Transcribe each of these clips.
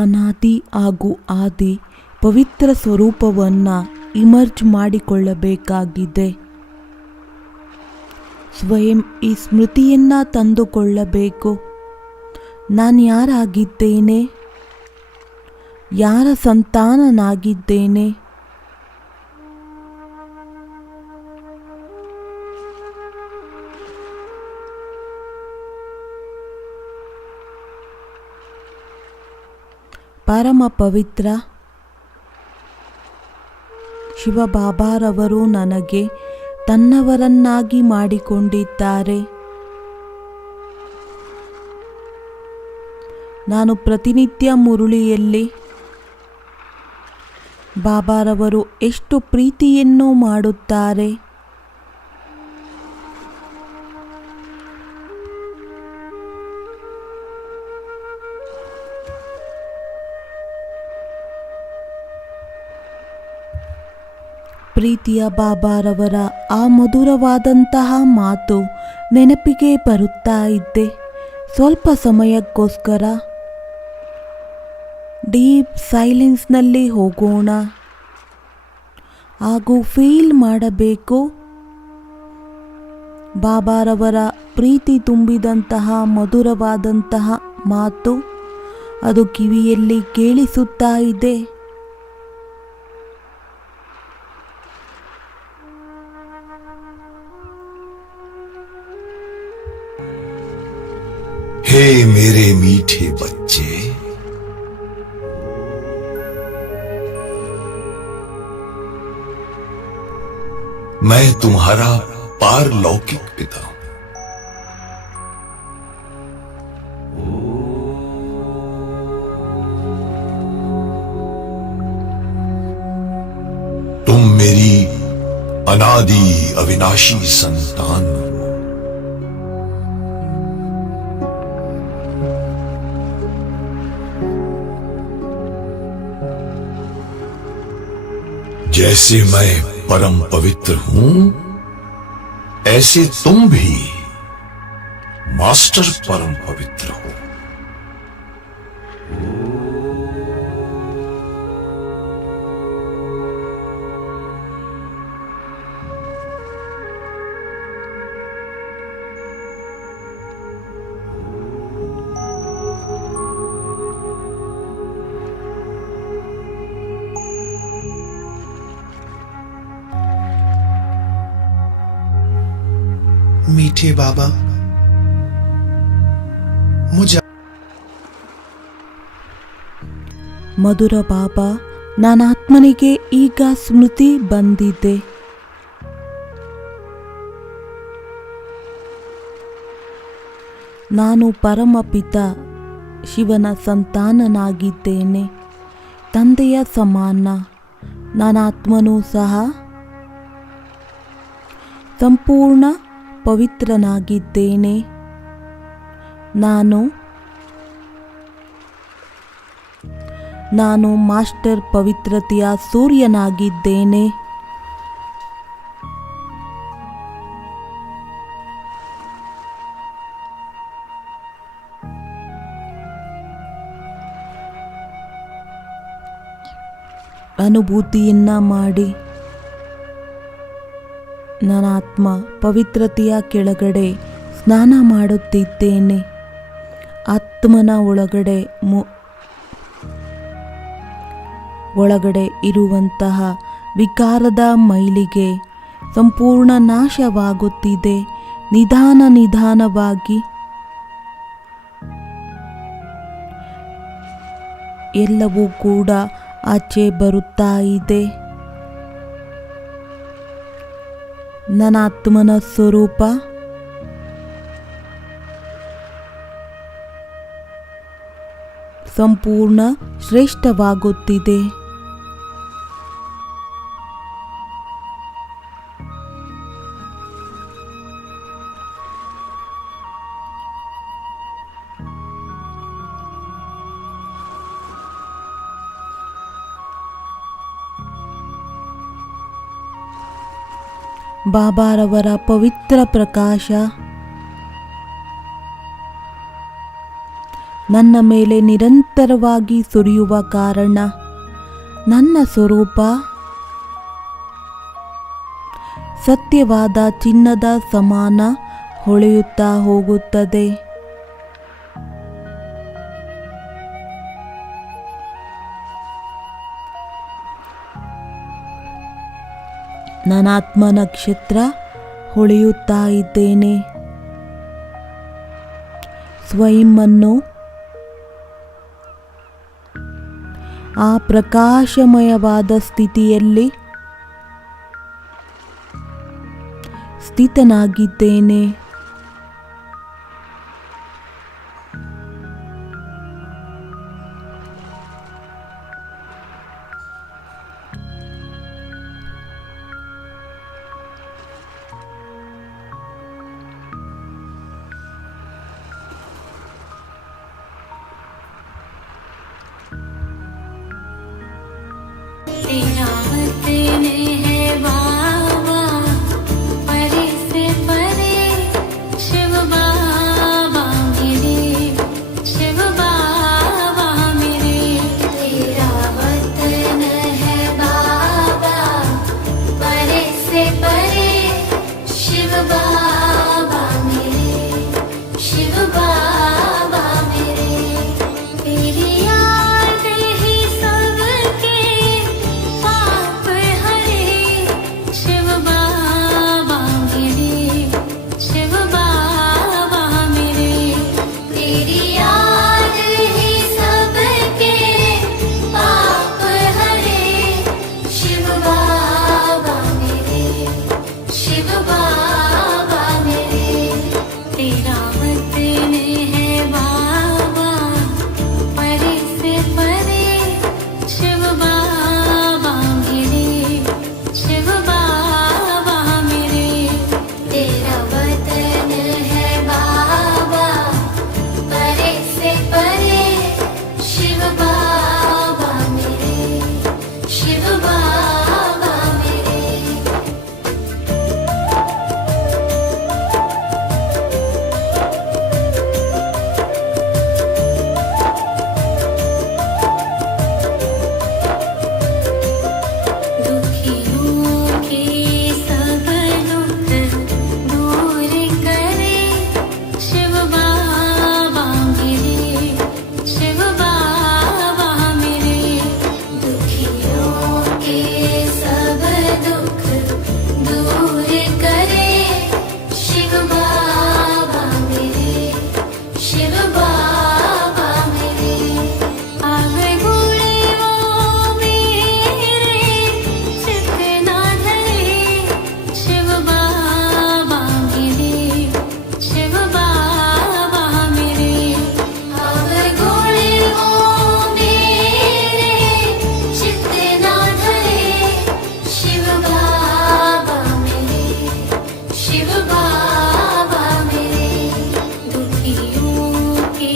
ಅನಾದಿ ಹಾಗೂ ಆದಿ ಪವಿತ್ರ ಸ್ವರೂಪವನ್ನು ಇಮರ್ಜ್ ಮಾಡಿಕೊಳ್ಳಬೇಕಾಗಿದೆ. ಸ್ವಯಂ ಈ ಸ್ಮೃತಿಯನ್ನು ತಂದುಕೊಳ್ಳಬೇಕು. ನಾನು ಯಾರಾಗಿದ್ದೇನೆ, ಯಾರ ಸಂತಾನನಾಗಿದ್ದೇನೆ, ಪರಮ ಪವಿತ್ರ ಶಿವಬಾಬಾರವರು ನನಗೆ ತನ್ನವರನ್ನಾಗಿ ಮಾಡಿಕೊಂಡಿದ್ದಾರೆ. ನಾನು ಪ್ರತಿನಿತ್ಯ ಮುರುಳಿಯಲ್ಲಿ ಬಾಬಾರವರು ಎಷ್ಟು ಪ್ರೀತಿಯನ್ನು ಮಾಡುತ್ತಾರೆ, ಪ್ರೀತಿಯ ಬಾಬಾರವರ ಆ ಮಧುರವಾದಂತಹ ಮಾತು ನೆನಪಿಗೆ ಬರುತ್ತಾ ಇದ್ದೆ. ಸ್ವಲ್ಪ ಸಮಯಕ್ಕೋಸ್ಕರ ಡೀಪ್ ಸೈಲೆನ್ಸ್ನಲ್ಲಿ ಹೋಗೋಣ ಹಾಗೂ ಫೀಲ್ ಮಾಡಬೇಕು ಬಾಬಾರವರ ಪ್ರೀತಿ ತುಂಬಿದಂತಹ ಮಧುರವಾದಂತಹ ಮಾತು ಅದು ಕಿವಿಯಲ್ಲಿ ಕೇಳಿಸುತ್ತಾ ಇದೆ. हे मेरे मीठे बच्चे, मैं तुम्हारा पारलौकिक पिता हूं। तुम मेरी अनादि अविनाशी संतान हो। जैसे मैं परम पवित्र हूं, ऐसे तुम भी मास्टर परम पवित्र हो। मीठे बाबा, मुझे ಮಧುರ ಬಾಬಾ, ನಾನಾತ್ಮನಿಗೆ ಈಗ ಸ್ಮೃತಿ ಬಂದಿದೆ. ನಾನು ಪರಮಪಿತ ಶಿವನ ಸಂತಾನನಾಗಿದ್ದೇನೆ. ತಂದೆಯ ಸಮಾನ ನಾನಾತ್ಮನೂ ಸಹ ಸಂಪೂರ್ಣ ಪವಿತ್ರನಾಗಿದ್ದೇನೆ. ನಾನು ಮಾಸ್ಟರ್ ಪವಿತ್ರತೆಯ ಸೂರ್ಯನಾಗಿದ್ದೇನೆ. ಅನುಭೂತಿಯನ್ನ ಮಾಡಿ ನನ್ನ ಆತ್ಮ ಪವಿತ್ರತೆಯ ಕೆಳಗಡೆ ಸ್ನಾನ ಮಾಡುತ್ತಿದ್ದೇನೆ. ಆತ್ಮನ ಒಳಗಡೆ ಇರುವಂತಹ ವಿಕಾರದ ಮೈಲಿಗೆ ಸಂಪೂರ್ಣ ನಾಶವಾಗುತ್ತಿದೆ. ನಿಧಾನವಾಗಿ ಎಲ್ಲವೂ ಕೂಡ ಆಚೆ ಬರುತ್ತಾ ಇದೆ. ನನ್ನ ಆತ್ಮನ ಸ್ವರೂಪ ಸಂಪೂರ್ಣ ಶ್ರೇಷ್ಠವಾಗುತ್ತಿದೆ. ಬಾಬಾರವರ ಪವಿತ್ರ ಪ್ರಕಾಶ ನನ್ನ ಮೇಲೆ ನಿರಂತರವಾಗಿ ಸುರಿಯುವ ಕಾರಣ ನನ್ನ ಸ್ವರೂಪ ಸತ್ಯವಾದ ಚಿನ್ನದ ಸಮಾನ ಹೊಳೆಯುತ್ತಾ ಹೋಗುತ್ತದೆ. ನಾನಾತ್ಮ ನಕ್ಷತ್ರ ಹೊಳೆಯುತ್ತಾ ಇದ್ದೇನೆ. ಸ್ವಯಂವನ್ನು ಆ ಪ್ರಕಾಶಮಯವಾದ ಸ್ಥಿತಿಯಲ್ಲಿ ಸ್ಥಿತನಾಗಿದ್ದೇನೆ. तेरा वतन है बाबा परे से परे, शिव बाबा मेरे, शिव बाबा मेरे। तेरा वतन है बाबा परे से परे, शिव बाबा मेरे, शिव बाबा मेरे। तेरी याद ही सबके पाप हरे, शिव बाबा मेरे, शिव बाबा मेरे। तेरी याद ही सबके पाप हरे, शिव बाबा मेरे, शिव बाबा मेरे। तेरा वतन है बाबा परे से परे, शिव बाबा मेरे, शिव बाबा मेरे। तेरा वतन है बाबा परे से परे, शिव बाबा मेरे, शिव बाबा मेरे। दुखियों के सब दुख दूर करे, शिव बाबा मेरे, शिव बाबा मेरे। दुखियों के सब दुख दूर करे, शिव बाबा मेरे, शिव बाबा मेरे। अवगुण वो मेरे चित्त ना धरे, शिव बाबा मेरे, शिव बाबा मेरे। अवगुण वो मेरे चित्त ना धरे, शिव बाबा मेरे, शिव बाबा मेरे। दुखियों के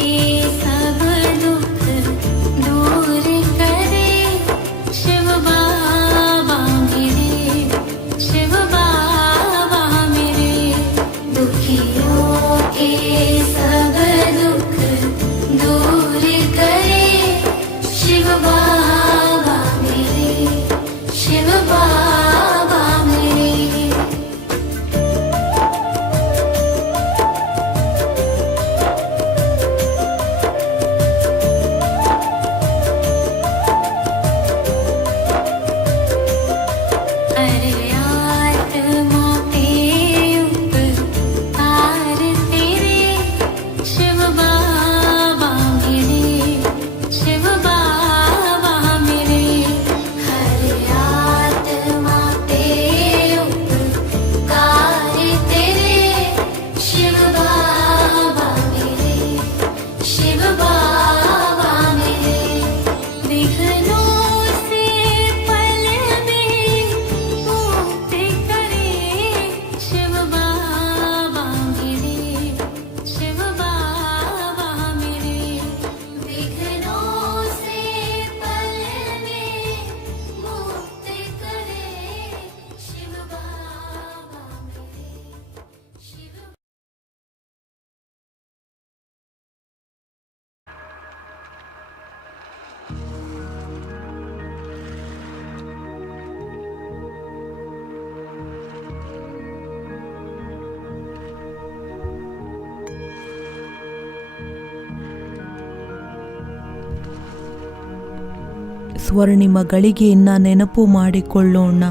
ಸ್ವರ್ಣಿಮ ಗಳಿಗೆಯನ್ನು ನೆನಪು ಮಾಡಿಕೊಳ್ಳೋಣ.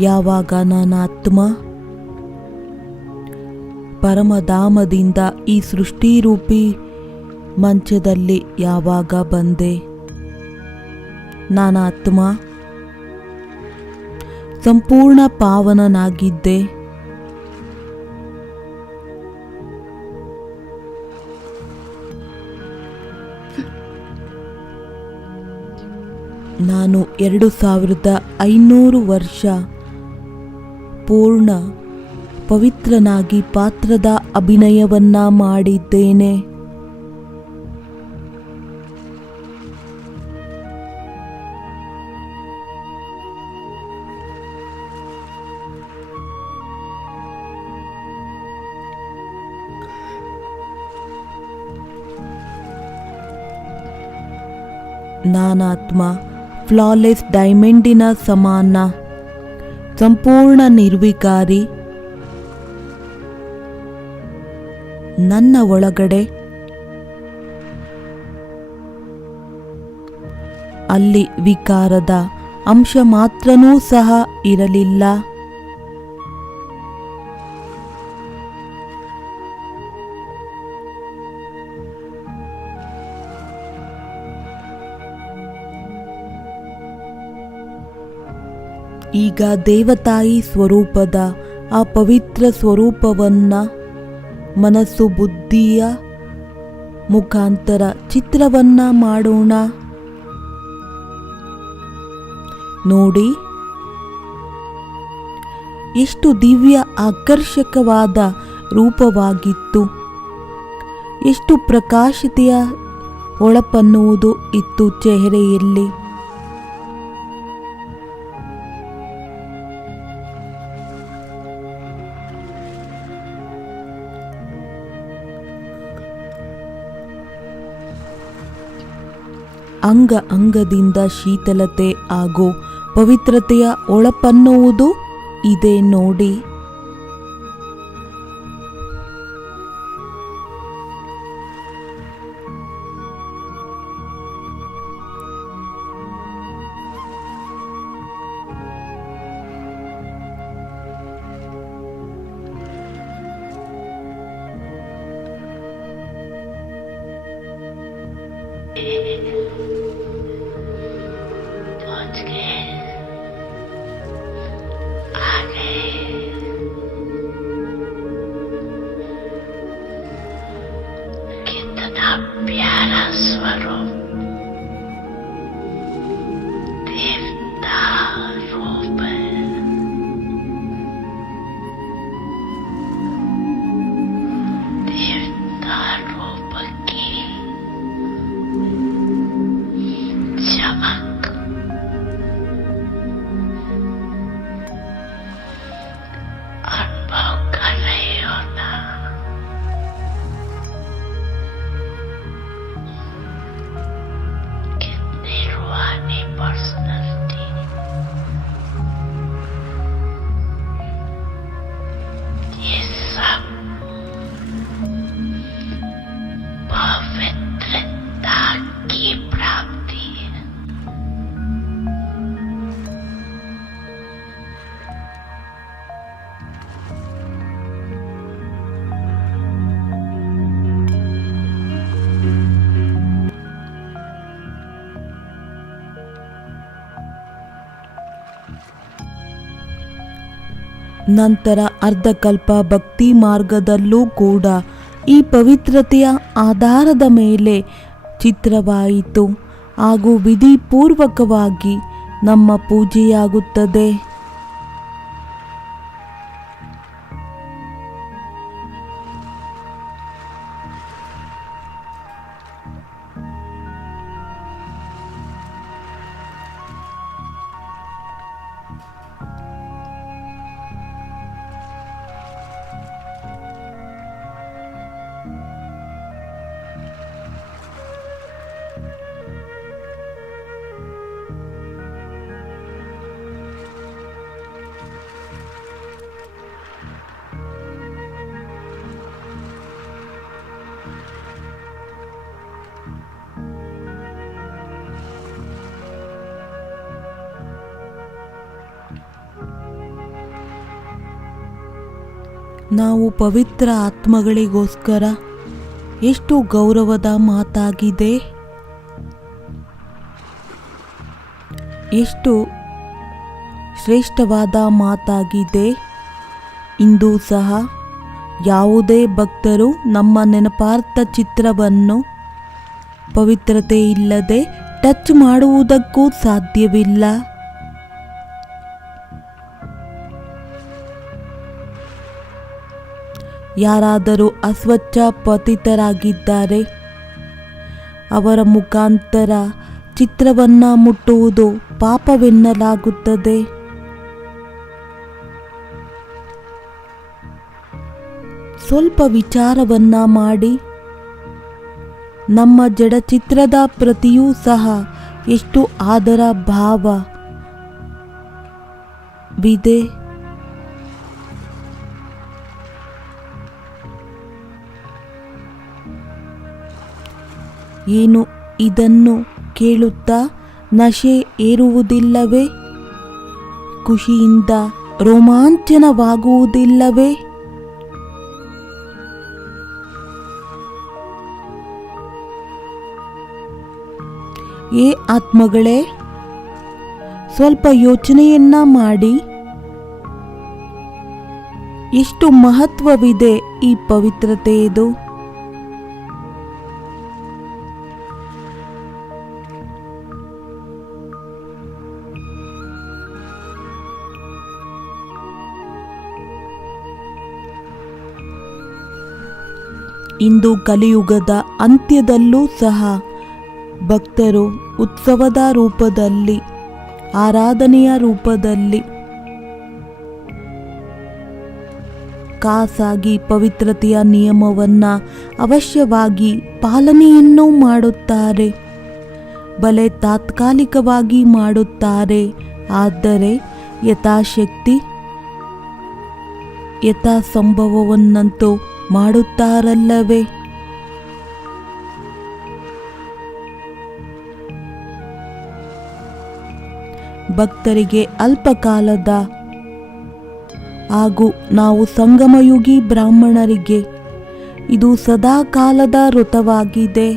ಯಾವಾಗ ನನ್ನ ಆತ್ಮ ಪರಮಧಾಮದಿಂದ ಈ ಸೃಷ್ಟಿರೂಪಿ ಮಂಚದಲ್ಲಿ ಯಾವಾಗ ಬಂದೆ, ನನ್ನ ಆತ್ಮ ಸಂಪೂರ್ಣ ಪಾವನನಾಗಿದ್ದೆ. ನಾನು 2500 ವರ್ಷ ಪೂರ್ಣ ಪವಿತ್ರನಾಗಿ ಪಾತ್ರದ ಅಭಿನಯವನ್ನ ಮಾಡಿದ್ದೇನೆ. ನಾನಾತ್ಮ ಫ್ಲಾಲೆಸ್ ಡೈಮಂಡಿನ ಸಮಾನ, ಸಂಪೂರ್ಣ ನಿರ್ವಿಕಾರಿ. ನನ್ನ ಒಳಗಡೆ ಅಲ್ಲಿ ವಿಕಾರದ ಅಂಶ ಮಾತ್ರನೂ ಸಹ ಇರಲಿಲ್ಲ. ಈಗ ದೇವತಾಯಿ ಸ್ವರೂಪದ ಆ ಪವಿತ್ರ ಸ್ವರೂಪವನ್ನ ಮನಸ್ಸು ಬುದ್ಧಿಯ ಮುಖಾಂತರ ಚಿತ್ರವನ್ನ ಮಾಡೋಣ. ನೋಡಿ, ಎಷ್ಟು ದಿವ್ಯ ಆಕರ್ಷಕವಾದ ರೂಪವಾಗಿತ್ತು, ಎಷ್ಟು ಪ್ರಕಾಶತೆಯ ಹೊಳಪನ್ನುವುದು ಇತ್ತು ಚೆಹರೆಯಲ್ಲಿ. ಅಂಗ ಅಂಗದಿಂದ ಶೀತಲತೆ ಹಾಗೂ ಪವಿತ್ರತೆಯ ಒಳಪನ್ನುವುದು ಇದೆ ನೋಡಿ. पहुंच गए, आ गए। कितना प्यारा स्वरूप, देवता रूप है। देवता रूप की चमक अनुभव कर रहे हो ना। कितनी रूहानी पर्सनालिटी, ये सब पवित्रता की प्राप्ति है। ನಂತರ ಅರ್ಧಕಲ್ಪ ಭಕ್ತಿ ಮಾರ್ಗದಲ್ಲೂ ಕೂಡ ಈ ಪವಿತ್ರತೆಯ ಆಧಾರದ ಮೇಲೆ ಚಿತ್ರವಾಯಿತು ಹಾಗೂ ವಿಧಿಪೂರ್ವಕವಾಗಿ ನಮ್ಮ ಪೂಜೆಯಾಗುತ್ತದೆ. ನಾವು ಪವಿತ್ರ ಆತ್ಮಗಳಿಗೋಸ್ಕರ ಎಷ್ಟು ಗೌರವದ ಮಾತಾಗಿದೆ, ಎಷ್ಟು ಶ್ರೇಷ್ಠವಾದ ಮಾತಾಗಿದೆ. ಇಂದು ಸಹ ಯಾವುದೇ ಭಕ್ತರು ನಮ್ಮ ನೆನಪಾರ್ಥ ಚಿತ್ರವನ್ನು ಪವಿತ್ರತೆ ಇಲ್ಲದೆ ಟಚ್ ಮಾಡುವುದಕ್ಕೂ ಸಾಧ್ಯವಿಲ್ಲ. ಯಾರಾದರೂ ಅಸ್ವಚ್ಛ ಪತಿತರಾಗಿದ್ದರೆ ಅವರ ಮುಖಾಂತರ ಚಿತ್ರವನ್ನು ಮುಟ್ಟುವುದು ಪಾಪವೆನ್ನಲಾಗುತ್ತದೆ. ಸ್ವಲ್ಪ ವಿಚಾರವನ್ನ ಮಾಡಿ, ನಮ್ಮ ಜಡಚಿತ್ರದ ಪ್ರತಿಯೂ ಸಹ ಎಷ್ಟು ಆದರ ಭಾವವಿದೆ. ಏನು ಇದನ್ನು ಕೇಳುತ್ತಾ ನಶೆ ಏರುವುದಿಲ್ಲವೇ? ಖುಷಿಯಿಂದ ರೋಮಾಂಚನವಾಗುವುದಿಲ್ಲವೇ? ಏ ಆತ್ಮಗಳೇ, ಸ್ವಲ್ಪ ಯೋಚನೆಯನ್ನ ಮಾಡಿ. ಎಷ್ಟು ಮಹತ್ವವಿದೆ ಈ ಪವಿತ್ರತೆಯದು. ಇಂದು ಕಲಿಯುಗದ ಅಂತ್ಯದಲ್ಲೂ ಸಹ ಭಕ್ತರು ಉತ್ಸವದ ರೂಪದಲ್ಲಿ, ಆರಾಧನೆಯ ರೂಪದಲ್ಲಿ ಖಾಸಾಗಿ ಪವಿತ್ರತೆಯ ನಿಯಮವನ್ನು ಅವಶ್ಯವಾಗಿ ಪಾಲನೆಯನ್ನು ಮಾಡುತ್ತಾರೆ. ಬಲೆ ತಾತ್ಕಾಲಿಕವಾಗಿ ಮಾಡುತ್ತಾರೆ, ಆದರೆ ಯಥಾಶಕ್ತಿ ಯಥಾ ಸಂಭವವನ್ನಂತೂ ಮಾಡುತ್ತಾರಲ್ಲವೇ? ಭಕ್ತರಿಗೆ ಅಲ್ಪಕಾಲದ ಹಾಗೂ ನಾವು ಸಂಗಮಯುಗಿ ಬ್ರಾಹ್ಮಣರಿಗೆ ಇದು ಸದಾಕಾಲದ ವ್ರತವಾಗಿದೆ.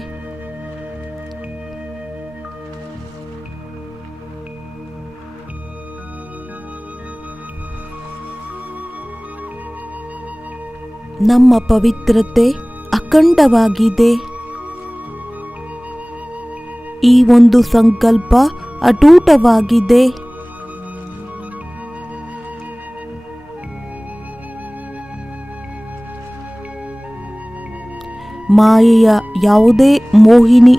ನಮ್ಮ ಪವಿತ್ರತೆ ಅಖಂಡವಾಗಿದೆ. ಈ ಒಂದು ಸಂಕಲ್ಪ ಅಟೂಟವಾಗಿದೆ. ಮಾಯೆಯ ಯಾವುದೇ ಮೋಹಿನಿ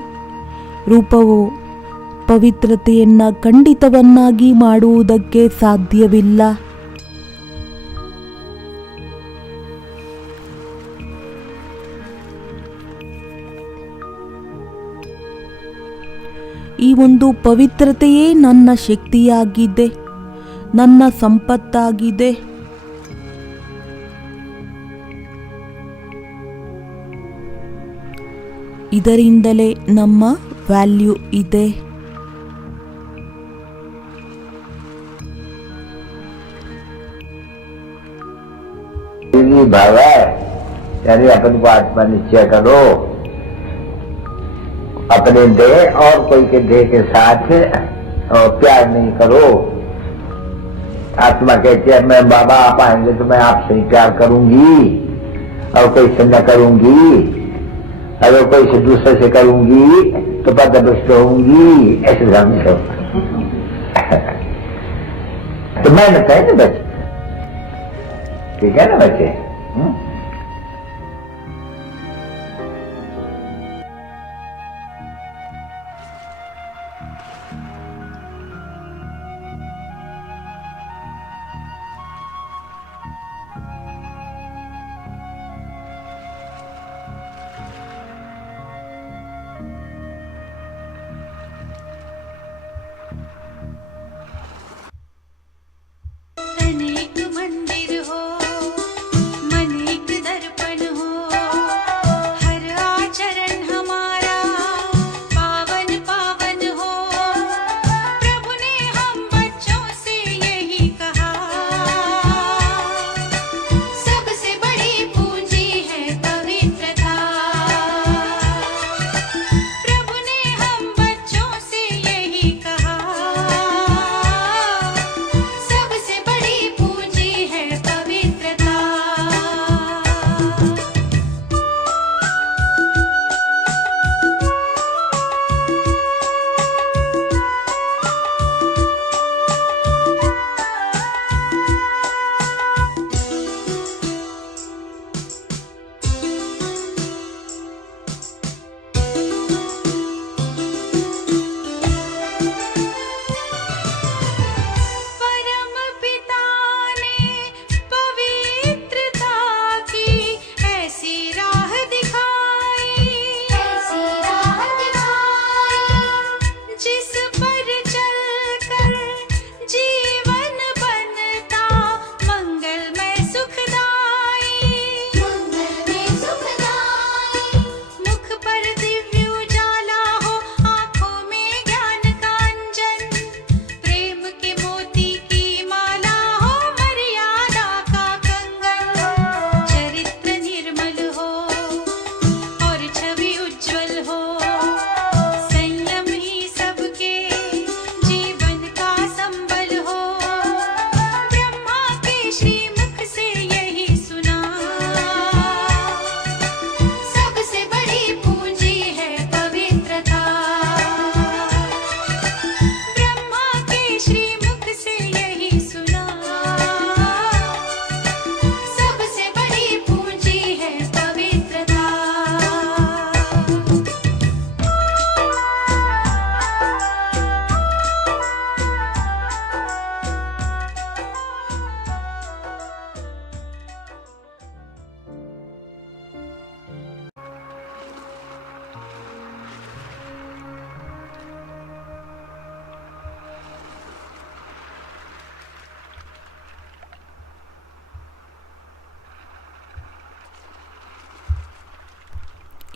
ರೂಪವು ಪವಿತ್ರತೆಯನ್ನ ಖಂಡಿತವನ್ನಾಗಿ ಮಾಡುವುದಕ್ಕೆ ಸಾಧ್ಯವಿಲ್ಲ. ಈ ಒಂದು ಪವಿತ್ರತೆಯೇ ನನ್ನ ಶಕ್ತಿಯಾಗಿದೆ, ನನ್ನ ಸಂಪತ್ತಾಗಿದೆ. ಇದರಿಂದಲೇ ನಮ್ಮ ವ್ಯಾಲ್ಯೂ ಇದೆ. भाव है यानी अपन को आत्मा निश्चय करो, अपने देह और कोई के देह के साथ प्यार नहीं करो। आत्मा कहती है मैं बाबा आप आएंगे तो मैं आपसे ही प्यार करूंगी और कोई से न करूंगी, अगर कोई से दूसरे से करूंगी तो पदभ्रष्ट होंगी, ऐसे समझो। तो मेहनत है ना बच्चे, ठीक है ना बच्चे? अनेक मंदिर हो, मन एक दर्पण हो, हर आचरण हमारा पावन पावन हो। प्रभु ने हम बच्चों से यही कहा, सबसे बड़ी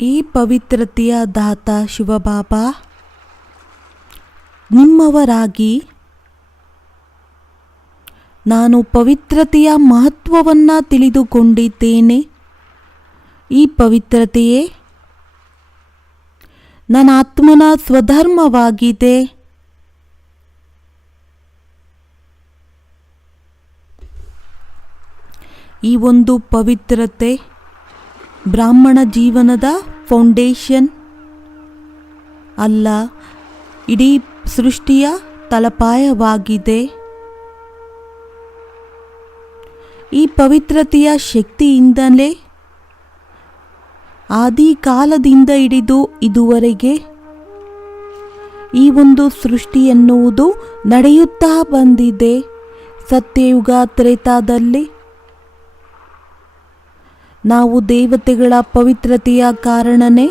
ಈ ಪವಿತ್ರತೆಯ ದಾತ ಶಿವಬಾಬಾ ನಿಮ್ಮವರಾಗಿ ನಾನು ಪವಿತ್ರತೆಯ ಮಹತ್ವವನ್ನು ತಿಳಿದುಕೊಂಡಿದ್ದೇನೆ. ಈ ಪವಿತ್ರತೆಯೇ ನನ್ನ ಆತ್ಮನ ಸ್ವಧರ್ಮವಾಗಿದೆ. ಈ ಒಂದು ಪವಿತ್ರತೆ ಬ್ರಾಹ್ಮಣ ಜೀವನದ ಫೌಂಡೇಶನ್ ಅಲ್ಲ, ಇಡೀ ಸೃಷ್ಟಿಯ ತಳಪಾಯವಾಗಿದೆ. ಈ ಪವಿತ್ರತೆಯ ಶಕ್ತಿಯಿಂದಲೇ ಆದಿ ಕಾಲದಿಂದ ಹಿಡಿದು ಇದುವರೆಗೆ ಈ ಒಂದು ಸೃಷ್ಟಿ ಎನ್ನುವುದು ನಡೆಯುತ್ತಾ ಬಂದಿದೆ. ಸತ್ಯಯುಗ ತ್ರೇತಾದಲ್ಲಿ ನಾವು ದೇವತೆಗಳ ಪವಿತ್ರತೆಯ ಕಾರಣನೇ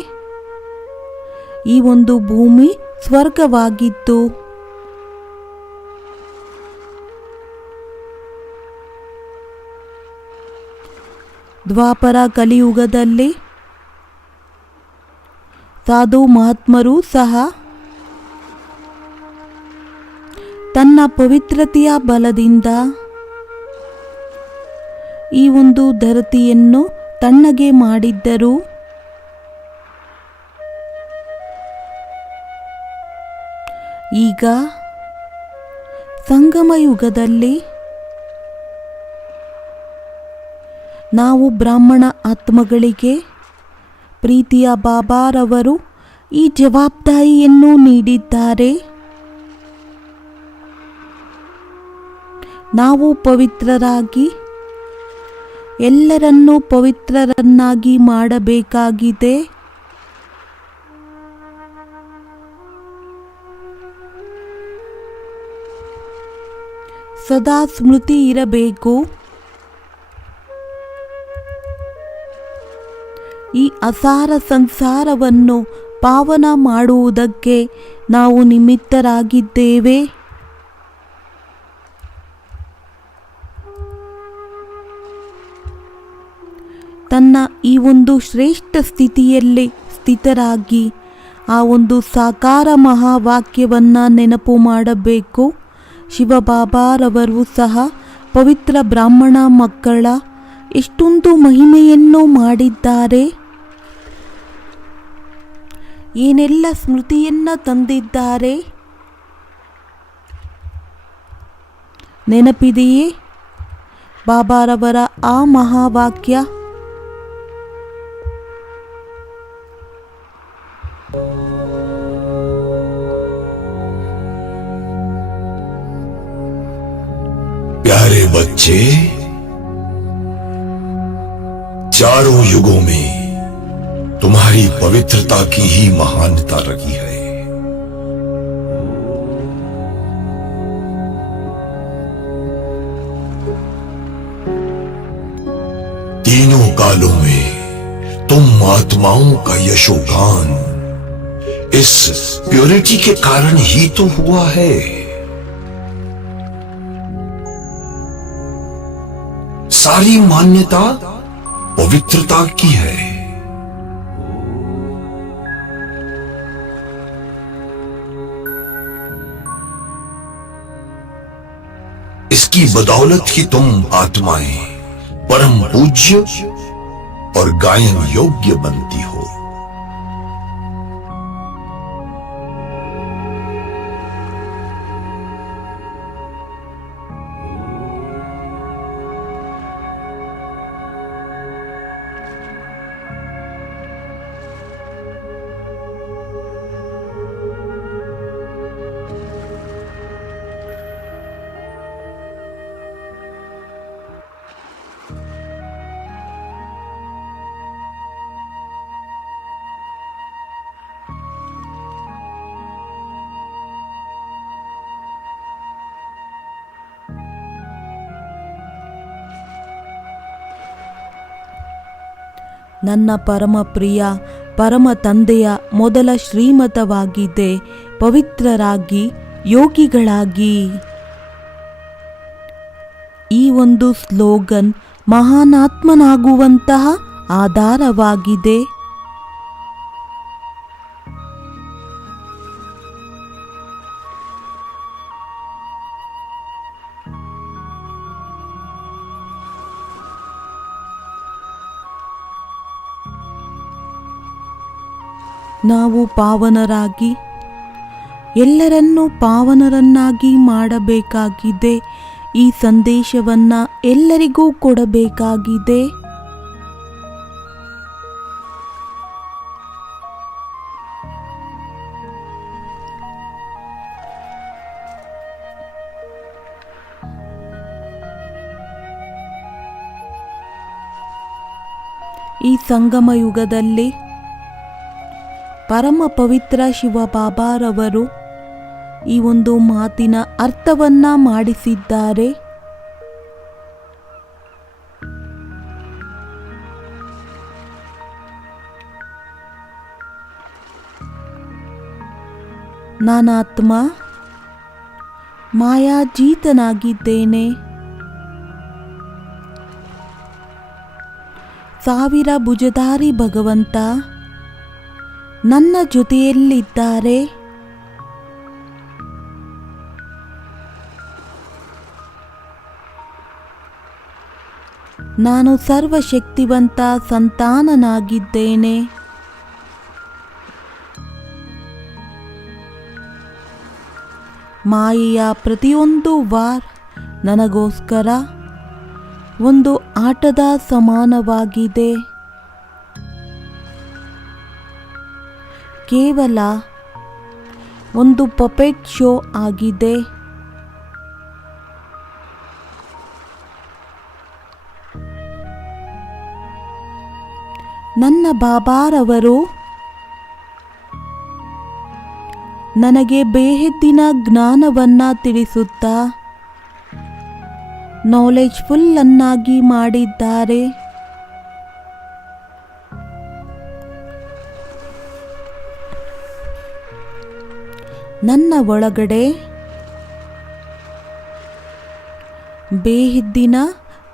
ಈ ಒಂದು ಭೂಮಿ ಸ್ವರ್ಗವಾಗಿತ್ತು. ದ್ವಾಪರ ಕಲಿಯುಗದಲ್ಲಿ ಸಾಧು ಮಹಾತ್ಮರು ಸಹ ತನ್ನ ಪವಿತ್ರತೆಯ ಬಲದಿಂದ ಈ ಒಂದು ಧರತಿಯನ್ನು ತಣ್ಣಗೆ ಮಾಡಿದ್ದರು. ಈಗ ಸಂಗಮ ಯುಗದಲ್ಲಿ ನಾವು ಬ್ರಾಹ್ಮಣ ಆತ್ಮಗಳಿಗೆ ಪ್ರೀತಿಯ ಬಾಬಾರವರು ಈ ಜವಾಬ್ದಾರಿಯನ್ನು ನೀಡಿದ್ದಾರೆ. ನಾವು ಪವಿತ್ರರಾಗಿ ಎಲ್ಲರನ್ನೂ ಪವಿತ್ರರನ್ನಾಗಿ ಮಾಡಬೇಕಾಗಿದೆ. ಸದಾ ಸ್ಮೃತಿ ಇರಬೇಕು. ಈ ಅಸಾರ ಸಂಸಾರವನ್ನು ಪಾವನ ಮಾಡುವುದಕ್ಕೆ ನಾವು ನಿಮಿತ್ತರಾಗಿದ್ದೇವೆ. ತನ್ನ ಈ ಒಂದು ಶ್ರೇಷ್ಠ ಸ್ಥಿತಿಯಲ್ಲಿ ಸ್ಥಿತರಾಗಿ ಆ ಒಂದು ಸಾಕಾರ ಮಹಾವಾಕ್ಯವನ್ನು ನೆನಪು ಮಾಡಬೇಕು. ಶಿವಬಾಬಾರವರು ಸಹ ಪವಿತ್ರ ಬ್ರಾಹ್ಮಣ ಮಕ್ಕಳ ಎಷ್ಟೊಂದು ಮಹಿಮೆಯನ್ನು ಮಾಡಿದ್ದಾರೆ, ಏನೆಲ್ಲ ಸ್ಮೃತಿಯನ್ನು ತಂದಿದ್ದಾರೆ ನೆನಪಿದೆಯೇ? ಬಾಬಾರವರ ಆ ಮಹಾವಾಕ್ಯ, प्यारे बच्चे, चारों युगों में तुम्हारी पवित्रता की ही महानता रही है। तीनों कालों में तुम आत्माओं का यशोगान इस प्योरिटी के कारण ही तो हुआ है। सारी मान्यता पवित्रता की है। इसकी बदौलत ही तुम आत्माएं परम पूज्य और गायन योग्य बनती हो। ನನ್ನ ಪರಮ ಪ್ರಿಯ ಪರಮ ತಂದೆಯ ಮೊದಲ ಶ್ರೀಮತವಾಗಿದೆ ಪವಿತ್ರರಾಗಿ ಯೋಗಿಗಳಾಗಿ. ಈ ಒಂದು ಸ್ಲೋಗನ್ ಮಹಾನಾತ್ಮನಾಗುವಂತಹ ಆಧಾರವಾಗಿದೆ. ನಾವು ಪಾವನರಾಗಿ ಎಲ್ಲರನ್ನೂ ಪಾವನರನ್ನಾಗಿ ಮಾಡಬೇಕಾಗಿದೆ. ಈ ಸಂದೇಶವನ್ನು ಎಲ್ಲರಿಗೂ ಕೊಡಬೇಕಾಗಿದೆ. ಈ ಸಂಗಮ ಯುಗದಲ್ಲಿ ಪರಮ ಪವಿತ್ರ ಶಿವಬಾಬಾರವರು ಈ ಒಂದು ಮಾತಿನ ಅರ್ಥವನ್ನ ಮಾಡಿಸಿದ್ದಾರೆ. ನಾನಾತ್ಮ ಮಾಯಾಜೀತನಾಗಿದ್ದೇನೆ. ಸಾವಿರ ಭುಜಧಾರಿ ಭಗವಂತ ನನ್ನ ಜೊತೆಯಲ್ಲಿದ್ದಾರೆ. ನಾನು ಸರ್ವಶಕ್ತಿವಂತ ಸಂತಾನನಾಗಿದ್ದೇನೆ. ಮಾಯೆಯ ಪ್ರತಿಯೊಂದು ವಾರ್ ನನಗೋಸ್ಕರ ಒಂದು ಆಟದ ಸಮಾನವಾಗಿದೆ. ಕೇವಲ ಒಂದು ಪಪೆಟ್ ಶೋ ಆಗಿದೆ. ನನ್ನ ಬಾಬಾರವರು ನನಗೆ ಬೇಹದ್ದಿನ ಜ್ಞಾನವನ್ನ ತಿಳಿಸುತ್ತಾ ನಾಲೆಜ್ಫುಲ್ ಅನ್ನಾಗಿ ಮಾಡಿದ್ದಾರೆ. ನನ್ನ ಒಳಗಡೆ ಬೇಹದ್ದಿನ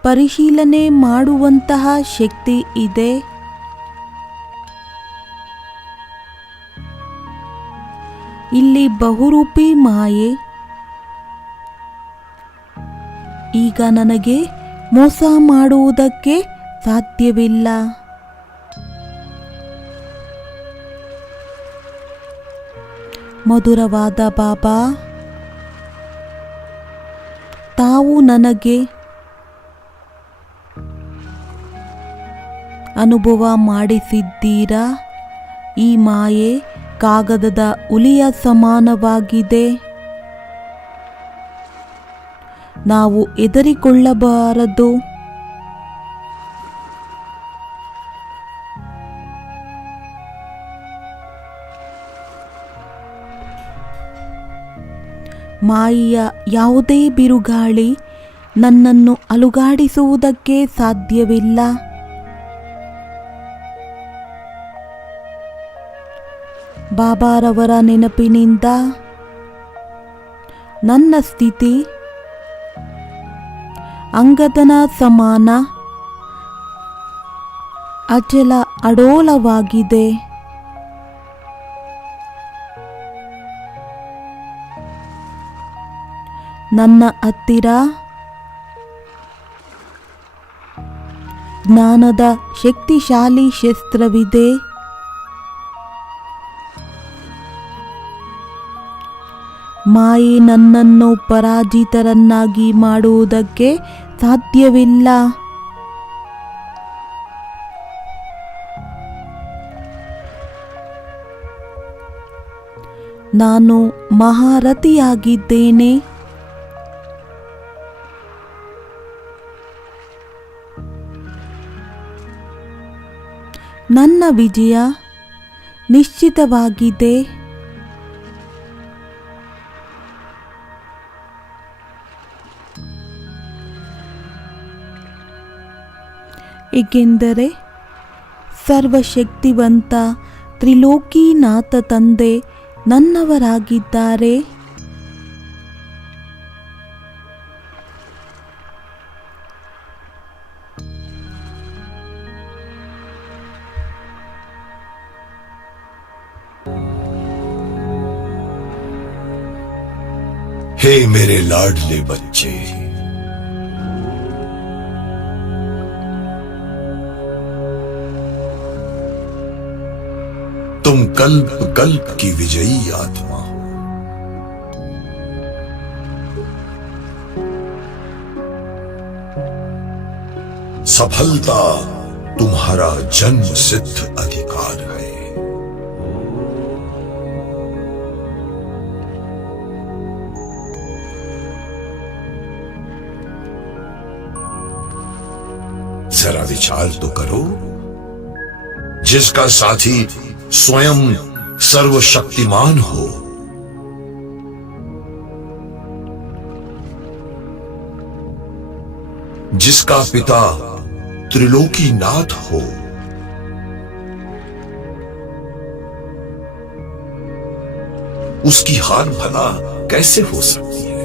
ಪರಿಶೀಲನೆ ಮಾಡುವಂತಹ ಶಕ್ತಿ ಇದೆ. ಇಲ್ಲಿ ಬಹುರೂಪಿ ಮಾಯೆ ಈಗ ನನಗೆ ಮೋಸ ಮಾಡುವುದಕ್ಕೆ ಸಾಧ್ಯವಿಲ್ಲ. ಮಧುರವಾದ ಬಾಬಾ, ತಾವು ನನಗೆ ಅನುಭವ ಮಾಡಿಸಿದ್ದೀರಾ. ಈ ಮಾಯೆ ಕಾಗದದ ಹುಲಿಯ ಸಮಾನವಾಗಿದೆ. ನಾವು ಹೆದರಿಕೊಳ್ಳಬಾರದು. ಮಾಯೆಯ ಯಾವುದೇ ಬಿರುಗಾಳಿ ನನ್ನನ್ನು ಅಲುಗಾಡಿಸುವುದಕ್ಕೆ ಸಾಧ್ಯವಿಲ್ಲ. ಬಾಬಾರವರ ನೆನಪಿನಿಂದ ನನ್ನ ಸ್ಥಿತಿ ಅಂಗದನ ಸಮಾನ ಅಚಲ ಅಡೋಲವಾಗಿದೆ. ನನ್ನ ಹತ್ತಿರ ಜ್ಞಾನದ ಶಕ್ತಿಶಾಲಿ ಶಸ್ತ್ರವಿದೆ. ಮಾಯೆ ನನ್ನನ್ನು ಪರಾಜಿತರನ್ನಾಗಿ ಮಾಡುವುದಕ್ಕೆ ಸಾಧ್ಯವಿಲ್ಲ. ನಾನು ಮಹಾರಥಿಯಾಗಿದ್ದೇನೆ. ನನ್ನ ವಿಜಯ ನಿಶ್ಚಿತವಾಗಿದೆ. ಏಕೆಂದರೆ ಸರ್ವಶಕ್ತಿವಂತ ತ್ರಿಲೋಕಿನಾಥ ತಂದೆ ನನ್ನವರಾಗಿದ್ದಾರೆ. हे मेरे लाडले बच्चे, तुम कल्प कल्प की विजयी आत्मा हो। सफलता तुम्हारा जन्म सिद्ध अधिकार है। जरा विचार तो करो, जिसका साथी स्वयं सर्वशक्तिमान हो, जिसका पिता त्रिलोकीनाथ हो, उसकी हार भला कैसे हो सकती है?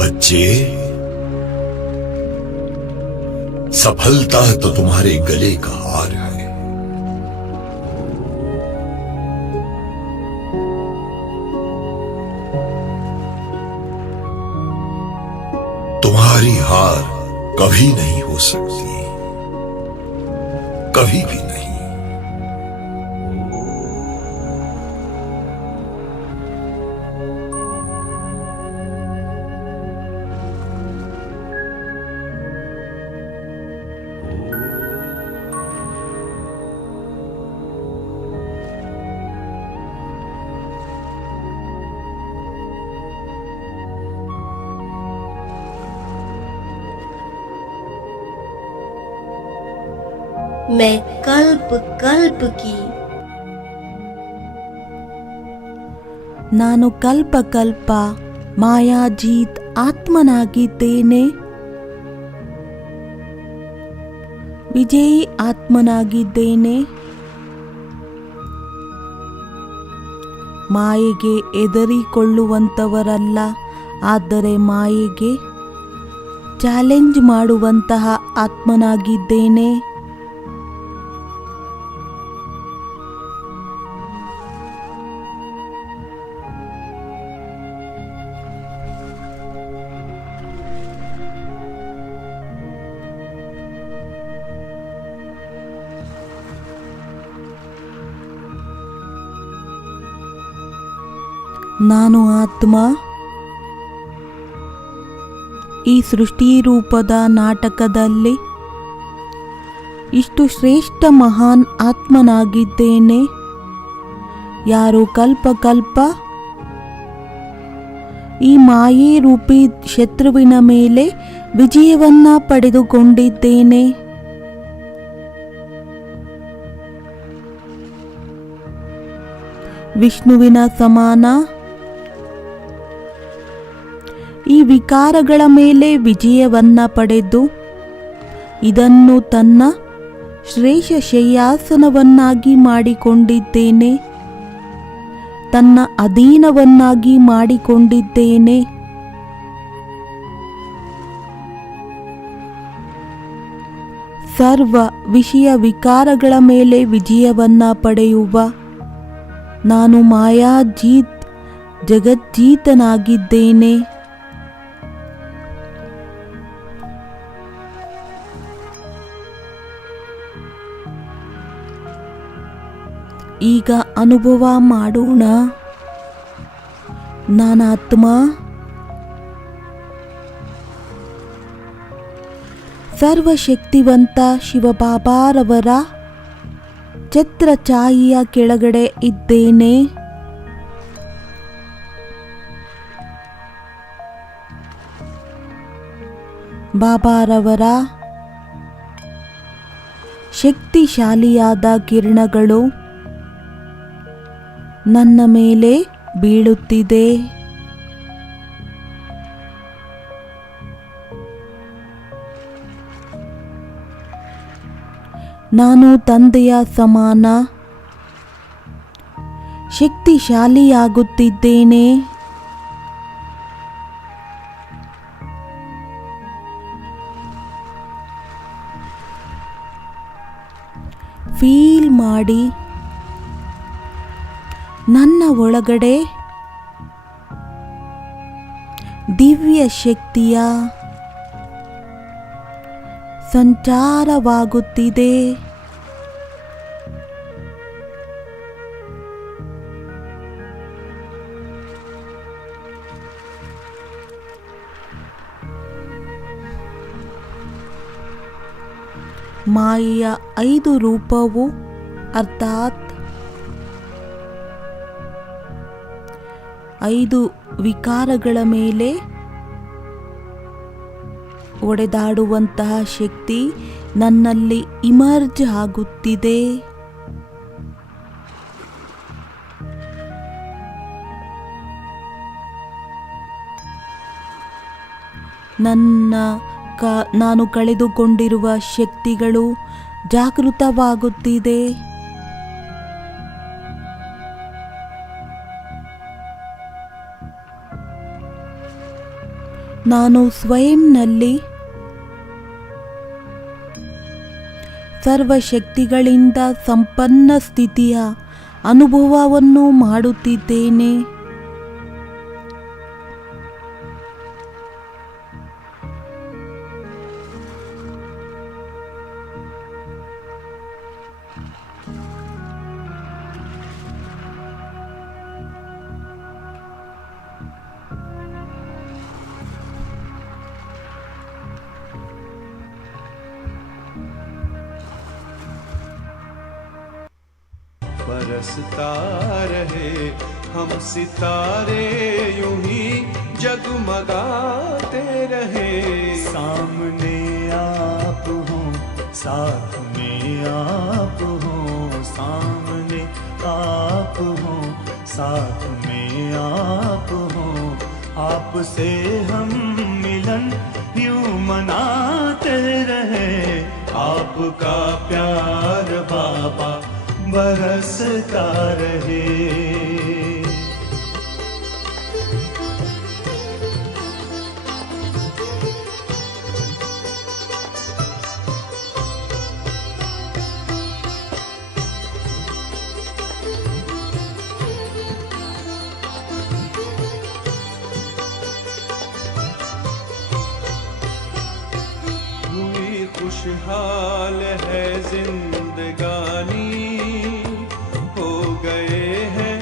बच्चे, सफलता तो तुम्हारे गले का हार है। तुम्हारी हार कभी नहीं हो सकती, कभी भी नहीं। मैं कल्प कल्प की ನಾನು ಕಲ್ಪ ಕಲ್ಪ ಮಾಯಾಜೀತ್ ಆತ್ಮನಾಗಿದ್ದೇನೆ, ವಿಜಯಿ ಆತ್ಮನಾಗಿದ್ದೇನೆ. ಮಾಯೆಗೆ ಎದರಿಕೊಳ್ಳುವಂಥವರಲ್ಲ, ಆದರೆ ಮಾಯೆಗೆ ಚಾಲೆಂಜ್ ಮಾಡುವಂತಹ ಆತ್ಮನಾಗಿದ್ದೇನೆ. ನಾನು ಆತ್ಮ ಈ ಸೃಷ್ಟಿ ರೂಪದ ನಾಟಕದಲ್ಲಿ ಇಷ್ಟು ಶ್ರೇಷ್ಠ ಮಹಾನ್ ಆತ್ಮನಾಗಿದ್ದೇನೆ. ಯಾರು ಕಲ್ಪ ಕಲ್ಪ ಈ ಮಾಯೆ ರೂಪಿ ಶತ್ರುವಿನ ಮೇಲೆ ವಿಜಯವನ್ನ ಪಡೆದುಕೊಂಡಿದ್ದೇನೆ. ವಿಷ್ಣುವಿನ ಸಮಾನ ಈ ವಿಕಾರಗಳ ಮೇಲೆ ವಿಜಯವನ್ನ ಪಡೆದು ಇದನ್ನು ತನ್ನ ಶ್ರೇಷ್ಠ ಶಯ್ಯಾಸನವನ್ನಾಗಿ ಮಾಡಿಕೊಂಡಿದ್ದೇನೆ, ತನ್ನ ಅಧೀನವನ್ನಾಗಿ ಮಾಡಿಕೊಂಡಿದ್ದೇನೆ. ಸರ್ವ ವಿಷಯ ವಿಕಾರಗಳ ಮೇಲೆ ವಿಜಯವನ್ನ ಪಡೆಯುವ ನಾನು ಮಾಯಾಜೀತ್ ಜಗಜ್ಜೀತನಾಗಿದ್ದೇನೆ. ಈಗ ಅನುಭವ ಮಾಡೋಣ. ನಾನಾತ್ಮ ಸರ್ವಶಕ್ತಿವಂತ ಶಿವಬಾಬಾರವರ ಛತ್ರಛಾಯೆಯ ಕೆಳಗಡೆ ಇದ್ದೇನೆ. ಬಾಬಾರವರ ಶಕ್ತಿಶಾಲಿಯಾದ ಕಿರಣಗಳು ನನ್ನ ಮೇಲೆ ಬೀಳುತ್ತಿದೆ. ನಾನು ತಂದೆಯ ಸಮಾನ ಶಕ್ತಿಶಾಲಿಯಾಗುತ್ತಿದ್ದೇನೆ. ಫೀಲ್ ಮಾಡಿ ನನ್ನ ಒಳಗಡೆ ದಿವ್ಯ ಶಕ್ತಿಯ ಸಂಚಾರವಾಗುತ್ತಿದೆ. ಮಾಯೆಯ 5 ರೂಪವು ಅರ್ಥಾತ್ 5 ವಿಕಾರಗಳ ಮೇಲೆ ಒಡೆದಾಡುವಂತಹ ಶಕ್ತಿ ನನ್ನಲ್ಲಿ ಇಮರ್ಜ್ ಆಗುತ್ತಿದೆ. ನಾನು ಕಳೆದುಕೊಂಡಿರುವ ಶಕ್ತಿಗಳು ಜಾಗೃತವಾಗುತ್ತಿದೆ. ನಾನು ಸ್ವಯಂನಲ್ಲಿ ಸರ್ವಶಕ್ತಿಗಳಿಂದ ಸಂಪನ್ನ ಸ್ಥಿತಿಯ ಅನುಭವವನ್ನು ಮಾಡುತ್ತಿದ್ದೇನೆ. बरसता रहे हम सितारे यूं ही जगमगाते रहे। सामने आप हो साथ में आप हो, सामने आप हो साथ में आप हो, आपसे हम मिलन यूं मनाते रहे। आपका प्यार बाबा बरसता रहे। हुई खुशहाल है जिंदगानी, हो गए हैं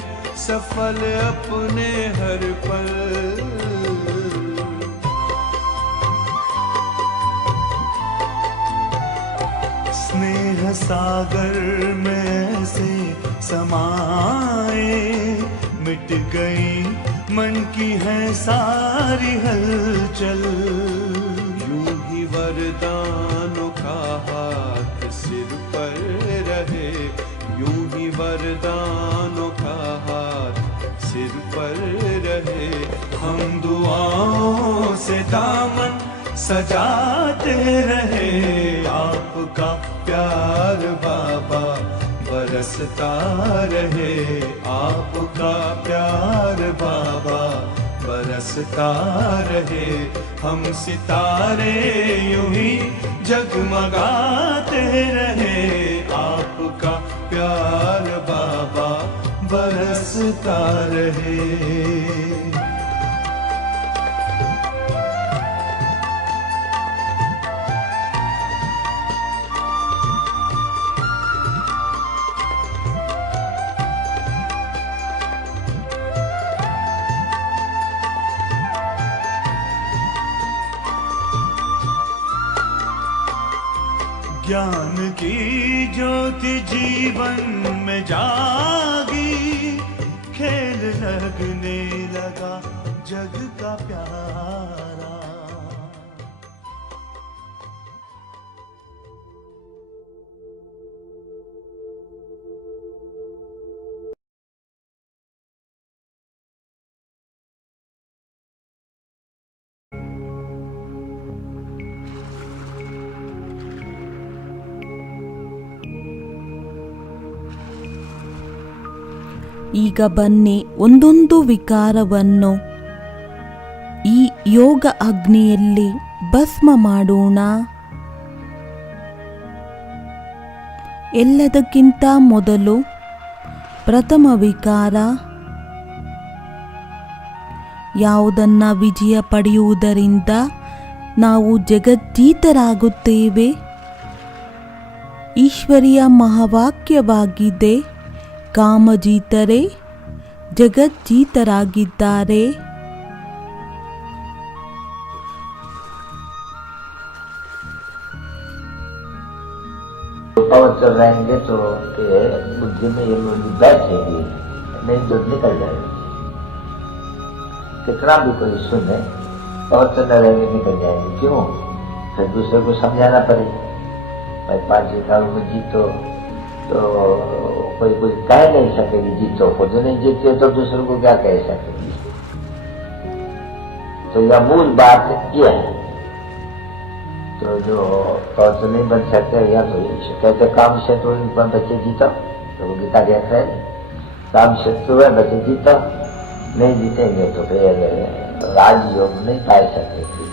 सफल अपने हर पल। स्नेह सागर में से समाए, मिट गई मन की है सारी हलचल। यूं ही वरदानों का हाथ सिर पर रहे, यूं ही वरदानों का हाथ सिर पर रहे। हम दुआओं से दामन सजाते रहे। आपका प्यार बाबा बरसता रहे। आपका प्यार बाबा बरसता रहे। हम सितारे यूं ही जगमगाते रहे। आपका प्यार बाबा बरसता रहे। ज्ञान की ज्योति जीवन में जागी, खेल लगने लगा जग का प्यारा। ಈಗ ಬನ್ನಿ ಒಂದೊಂದು ವಿಕಾರವನ್ನು ಈ ಯೋಗ ಅಗ್ನಿಯಲ್ಲಿ ಭಸ್ಮ ಮಾಡೋಣ. ಎಲ್ಲದಕ್ಕಿಂತ ಮೊದಲು ಪ್ರಥಮ ವಿಕಾರ ಯಾವುದನ್ನ ವಿಜಯ ಪಡೆಯುವುದರಿಂದ ನಾವು ಜಗಜ್ಜೀತರಾಗುತ್ತೇವೆ. ಈಶ್ವರಿಯ ಮಹಾವಾಕ್ಯವಾಗಿದೆ, ಕಾಮಜೀತರೇ ಜಗಜ್ಜೀತರಾಗಿದ್ದಾರೆ. पवन चल रहेंगे तो उनके बुद्धि में ये मूर्ति बैठेगी, नहीं तो निकल जाएगी। कितना भी कोई सुने, पवन चल रहेंगे निकल जाएंगे। क्यों? फिर दूसरे को समझाना पड़ेगा, भाई 5 सालों में जीतो, तो कोई कह नहीं सकेगी जीतो को, जो नहीं जीते तो दूसरे को क्या कह सकेगी। तो यह मूल बात यह है। तो जो पौध नहीं बन सकते या तो कहते काम शत्रु पर बच्चे जीतो, तो वो गीता देख रहे काम शत्रु है बच्चे जीतो, नहीं जीतेंगे तो फिर राजयोग नहीं पा सकेंगे।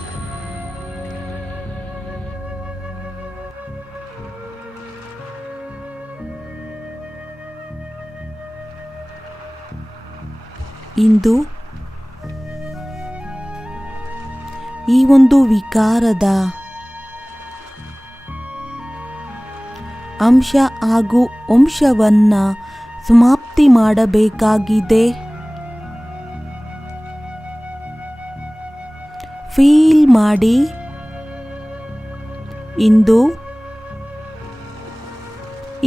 ಇಂದು ಈ ಒಂದು ವಿಕಾರದ ಅಂಶ ಹಾಗೂ ವಂಶವನ್ನ ಸಮಾಪ್ತಿ ಮಾಡಬೇಕಾಗಿದೆ. ಫೀಲ್ ಮಾಡಿ. ಇಂದು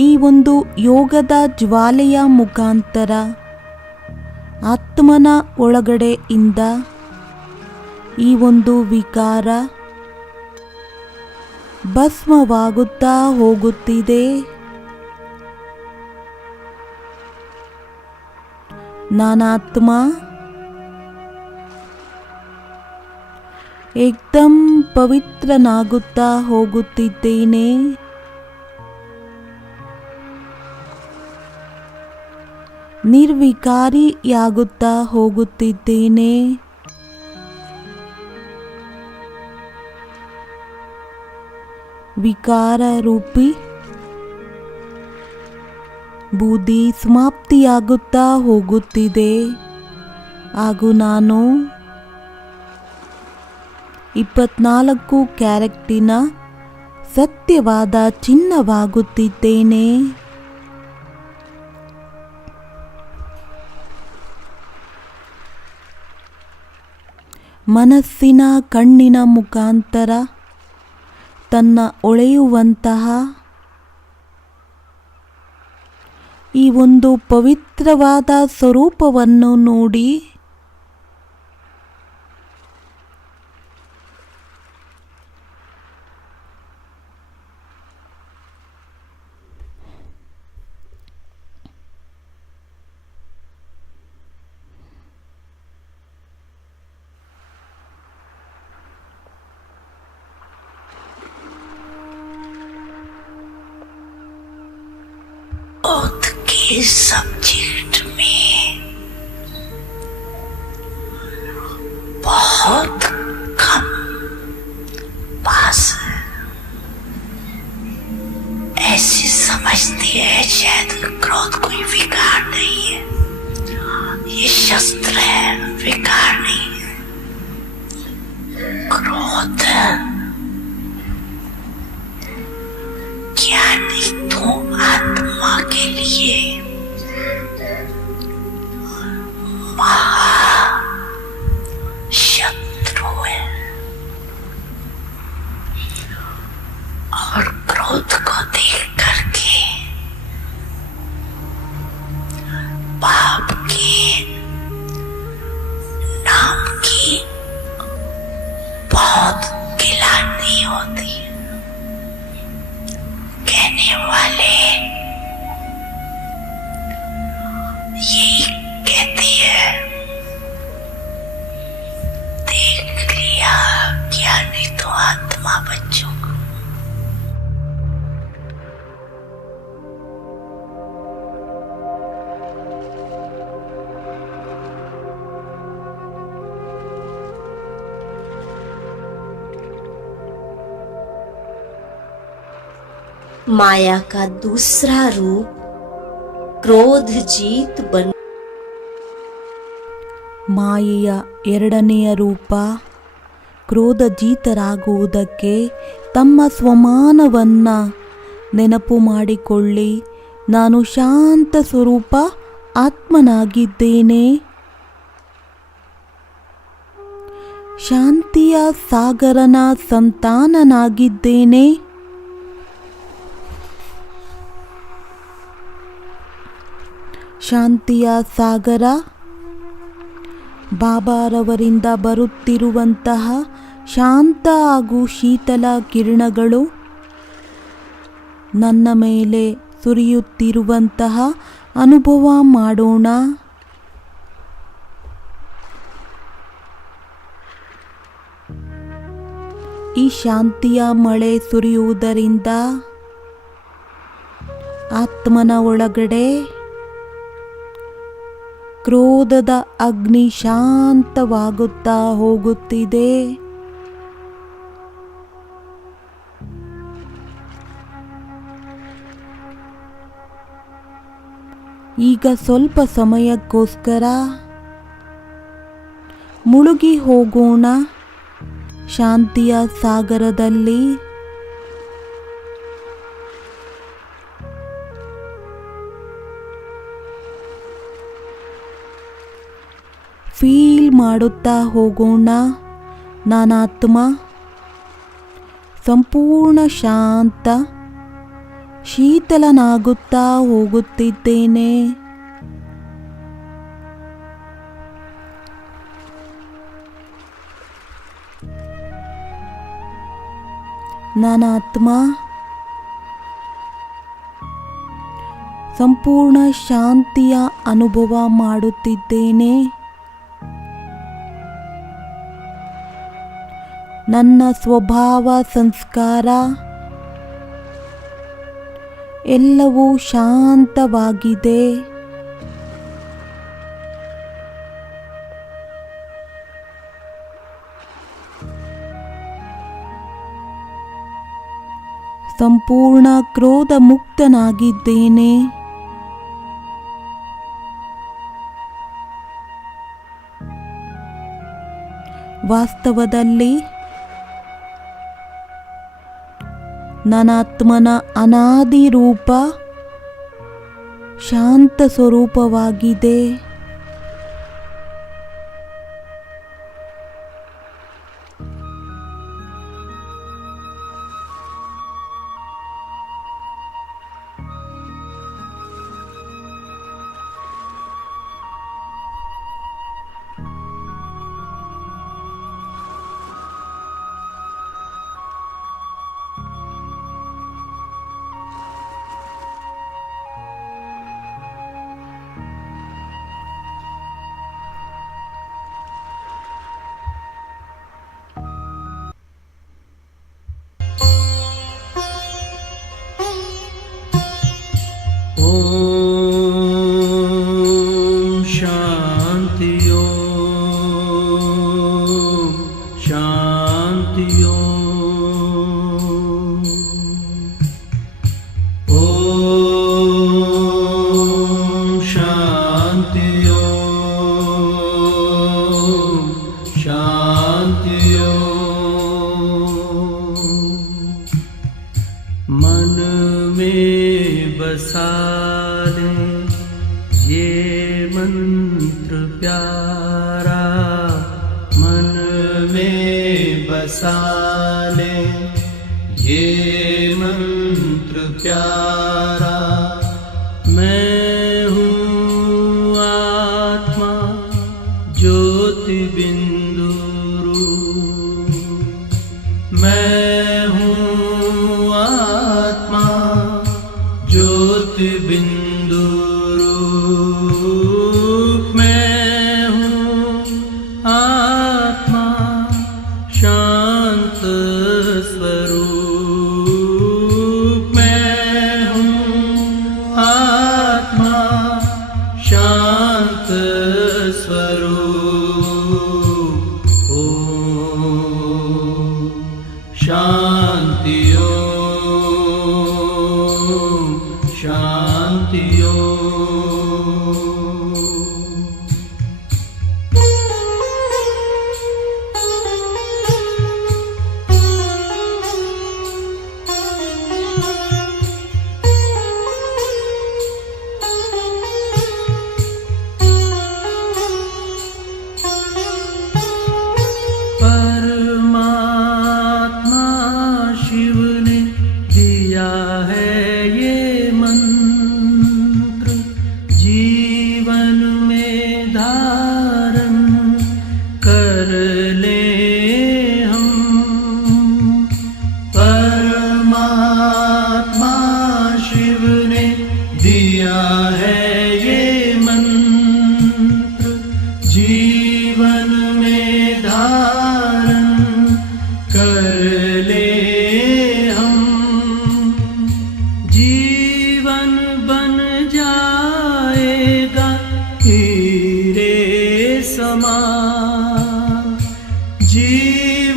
ಈ ಒಂದು ಯೋಗದ ಜ್ವಾಲೆಯ ಮುಖಾಂತರ ಆತ್ಮನ ಒಳಗಡೆಯಿಂದ ಈ ಒಂದು ವಿಕಾರ ಭಸ್ಮವಾಗುತ್ತಾ ಹೋಗುತ್ತಿದೆ. ನಾನಾತ್ಮ ಏಕ್ದಮ್ ಪವಿತ್ರನಾಗುತ್ತಾ ಹೋಗುತ್ತಿದ್ದೇನೆ. ನಿರ್ವಿಕಾರಿಯಾಗುತ್ತಾ ಹೋಗುತ್ತಿದ್ದೇನೆ. ವಿಕಾರ ರೂಪಿ ಬುದ್ಧಿ ಸಮಾಪ್ತಿಯಾಗುತ್ತಾ ಹೋಗುತ್ತಿದೆ ಹಾಗೂ ನಾನು 24 ಕ್ಯಾರೆಕ್ಟಿನ ಸತ್ಯವಾದ ಚಿನ್ನವಾಗುತ್ತಿದ್ದೇನೆ. ಮನಸ್ಸಿನ ಕಣ್ಣಿನ ಮುಖಾಂತರ ತನ್ನ ಒಳೆಯುವಂತಹ ಈ ಒಂದು ಪವಿತ್ರವಾದ ಸ್ವರೂಪವನ್ನು ನೋಡಿ मौत के सब्जेक्ट में बहुत कम पास है। ऐसे समझती है शायद क्रोध कोई विकार नहीं है, ये शस्त्र है, विकार नहीं है। क्रोध ज्ञानी तो आत्मा के लिए महाशत्रु है और क्रोध को देख करके पाप के नाम की बहुत गिलानी होती है। कहने वाले यही कहती है, देख लिया ज्ञानी तो आत्मा बच्चों को। माया का दूसरा रूप क्रोध जीत बन ಮಾಯೆಯ ಎರಡನೆಯ ರೂಪ ಕ್ರೋಧಜೀತರಾಗುವುದಕ್ಕೆ ತಮ್ಮ ಸ್ವಮಾನವನ್ನು ನೆನಪು ಮಾಡಿಕೊಳ್ಳಿ. ನಾನು ಶಾಂತ ಸ್ವರೂಪ ಆತ್ಮನಾಗಿದ್ದೇನೆ. ಶಾಂತಿಯ ಸಾಗರನ ಸಂತಾನನಾಗಿದ್ದೇನೆ. ಶಾಂತಿಯ ಸಾಗರ ಬಾಬಾರವರಿಂದ ಬರುತ್ತಿರುವಂತಹ ಶಾಂತ ಹಾಗೂ ಶೀತಲ ಕಿರಣಗಳು ನನ್ನ ಮೇಲೆ ಸುರಿಯುತ್ತಿರುವಂತಹ ಅನುಭವ ಮಾಡೋಣ. ಈ ಶಾಂತಿಯ ಮಳೆ ಸುರಿಯುವುದರಿಂದ ಆತ್ಮನ ಒಳಗಡೆ ಕ್ರೋಧದ ಅಗ್ನಿ ಶಾಂತವಾಗುತ್ತಾ ಹೋಗುತ್ತಿದೆ. ಈಗ ಸ್ವಲ್ಪ ಸಮಯಕ್ಕೋಸ್ಕರ ಮುಳುಗಿ ಹೋಗೋಣ ಶಾಂತಿಯ ಸಾಗರದಲ್ಲಿ. ಫೀಲ್ ಮಾಡುತ್ತಾ ಹೋಗೋಣ. ನಾನಾತ್ಮ ಸಂಪೂರ್ಣ ಶಾಂತ ಶೀತಲನಾಗುತ್ತಾ ಹೋಗುತ್ತಿದ್ದೇನೆ. ನಾನಾತ್ಮ ಸಂಪೂರ್ಣ ಶಾಂತಿಯ ಅನುಭವ ಮಾಡುತ್ತಿದ್ದೇನೆ. ನನ್ನ ಸ್ವಭಾವ ಸಂಸ್ಕಾರ ಎಲ್ಲವೂ ಶಾಂತವಾಗಿದೆ. ಸಂಪೂರ್ಣ ಕ್ರೋಧ ಮುಕ್ತನಾಗಿದ್ದೇನೆ. ವಾಸ್ತವದಲ್ಲಿ ನಾನಾತ್ಮನ ಅನಾದಿ ರೂಪ ಶಾಂತ ಸ್ವರೂಪವಾಗಿದೆ. शांति ओम।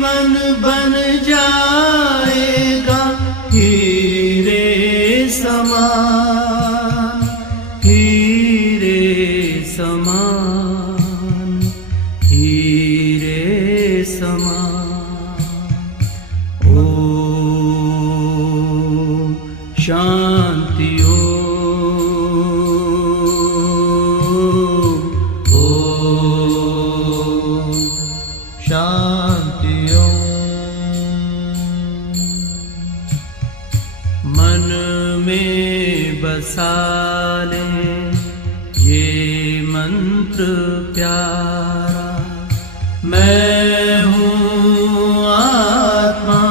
जीवन बन जाएगा हीरे समान, हीरे समान, हीरे समान। ओ शांति शांति मन में बसा ले ये मंत्र प्यारा, मैं हूँ आत्मा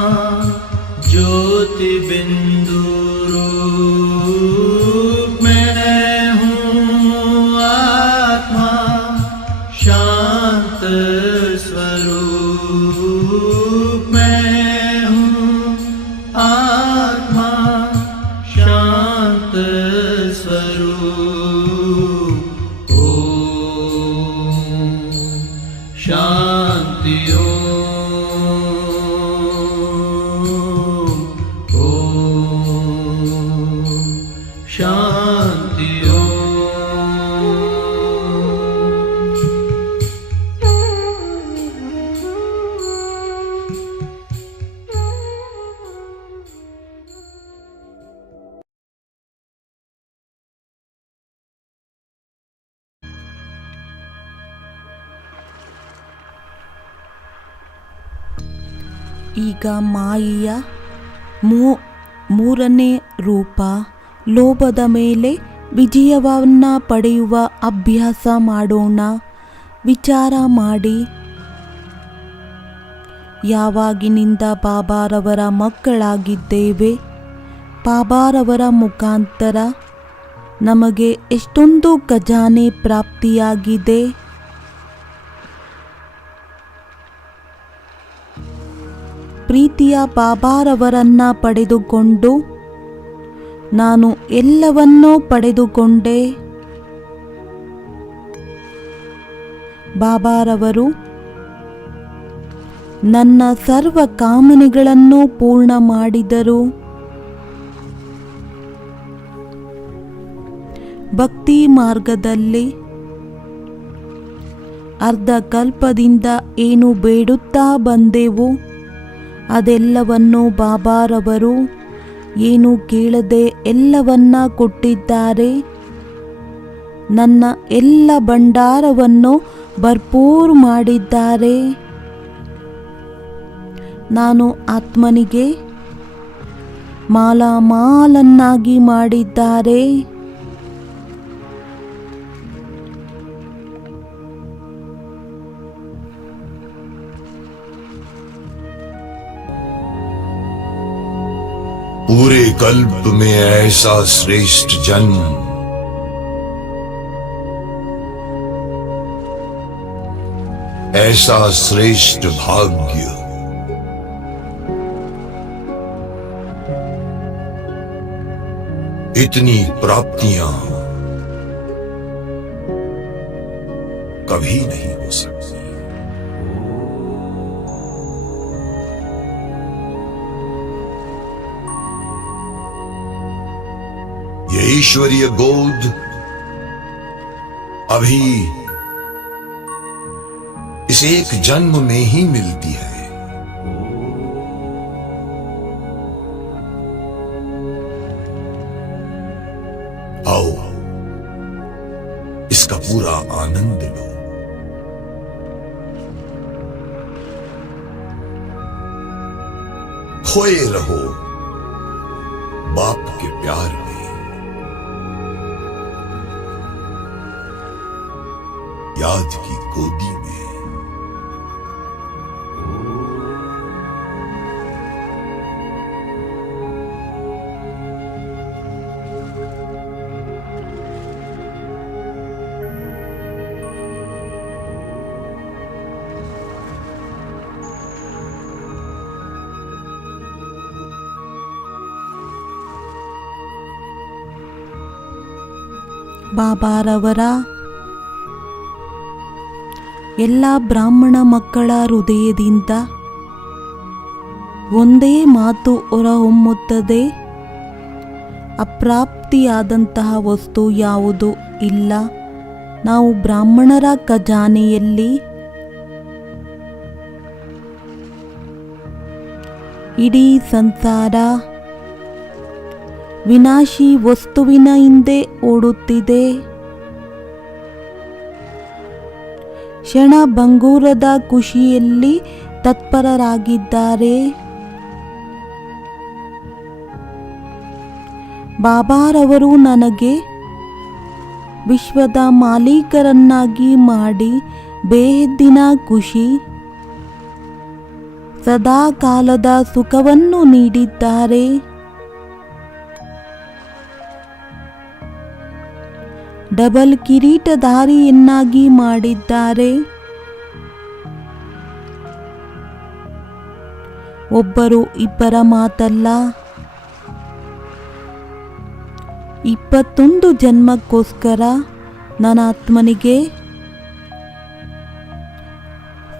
ज्योति बिंदु रूप, मैं हूँ आत्मा शांत स्वरूप, मैं हूँ आत्मा शांत स्वरूप। ओम शांति ओम शांति ಈಗ ಮಾಯೆಯ ಮೂರನೇ ರೂಪ ಲೋಭದ ಮೇಲೆ ವಿಜಯವನ್ನು ಪಡೆಯುವ ಅಭ್ಯಾಸ ಮಾಡೋಣ. ವಿಚಾರ ಮಾಡಿ, ಯಾವಾಗಿನಿಂದ ಬಾಬಾರವರ ಮಕ್ಕಳಾಗಿದ್ದೇವೆ, ಬಾಬಾರವರ ಮುಖಾಂತರ ನಮಗೆ ಎಷ್ಟೊಂದು ಖಜಾನೆ ಪ್ರಾಪ್ತಿಯಾಗಿದೆ. ಪ್ರೀತಿಯ ಬಾಬಾರವರನ್ನ ಪಡೆದುಕೊಂಡು ನಾನು ಎಲ್ಲವನ್ನೂ ಪಡೆದುಕೊಂಡೆ. ಬಾಬಾರವರು ನನ್ನ ಸರ್ವ ಕಾಮನೆಗಳನ್ನು ಪೂರ್ಣ ಮಾಡಿದರು. ಭಕ್ತಿ ಮಾರ್ಗದಲ್ಲಿ ಅರ್ಧ ಕಲ್ಪದಿಂದ ಏನು ಬೇಡುತ್ತಾ ಬಂದೆವು ಅದೆಲ್ಲವನ್ನು ಬಾಬಾರವರು ಏನು ಕೇಳದೆ ಎಲ್ಲವನ್ನ ಕೊಟ್ಟಿದ್ದಾರೆ. ನನ್ನ ಎಲ್ಲ ಭಂಡಾರವನ್ನು ಭರ್ಪೂರ್ ಮಾಡಿದ್ದಾರೆ. ನಾನು ಆತ್ಮನಿಗೆ ಮಾಲಾಮಾಲನ್ನಾಗಿ ಮಾಡಿದ್ದಾರೆ. पूरे कल्प में ऐसा श्रेष्ठ जन्म, ऐसा श्रेष्ठ भाग्य, इतनी प्राप्तियां कभी नहीं हो सकती। ये ईश्वरीय गोद अभी इस एक जन्म में ही मिलती है। आओ इसका पूरा आनंद लो। खोए रहो बाप के प्यार में, याद की गोदी में। ಬಾಬಾರವರ ಎಲ್ಲ ಬ್ರಾಹ್ಮಣ ಮಕ್ಕಳ ಹೃದಯದಿಂದ ಒಂದೇ ಮಾತು ಹೊರಹೊಮ್ಮುತ್ತದೆ, ಅಪ್ರಾಪ್ತಿಯಾದಂತಹ ವಸ್ತು ಯಾವುದೂ ಇಲ್ಲ. ನಾವು ಬ್ರಾಹ್ಮಣರ ಖಜಾನೆಯಲ್ಲಿ ಇಡೀ ಸಂಸಾರ ವಿನಾಶಿ ವಸ್ತುವಿನ ಹಿಂದೆ ಓಡುತ್ತಿದೆ. ಕ್ಷಣ ಭಂಗೂರದ ಖುಷಿಯಲ್ಲಿ ತತ್ಪರರಾಗಿದ್ದಾರೆ. ಬಾಬಾರವರು ನನಗೆ ವಿಶ್ವದ ಮಾಲೀಕರನ್ನಾಗಿ ಮಾಡಿ ಬೇಹದ್ದಿನ ಖುಷಿ, ಸದಾ ಕಾಲದ ಸುಖವನ್ನು ನೀಡಿದ್ದಾರೆ. ಡಬಲ್ ಕಿರೀಟಧಾರಿಯನ್ನಾಗಿ ಮಾಡಿದ್ದಾರೆ. ಒಬ್ಬರು ಇಬ್ಬರ ಮಾತಲ್ಲ, 21 ಜನ್ಮಕ್ಕೋಸ್ಕರ ನನ್ನ ಆತ್ಮನಿಗೆ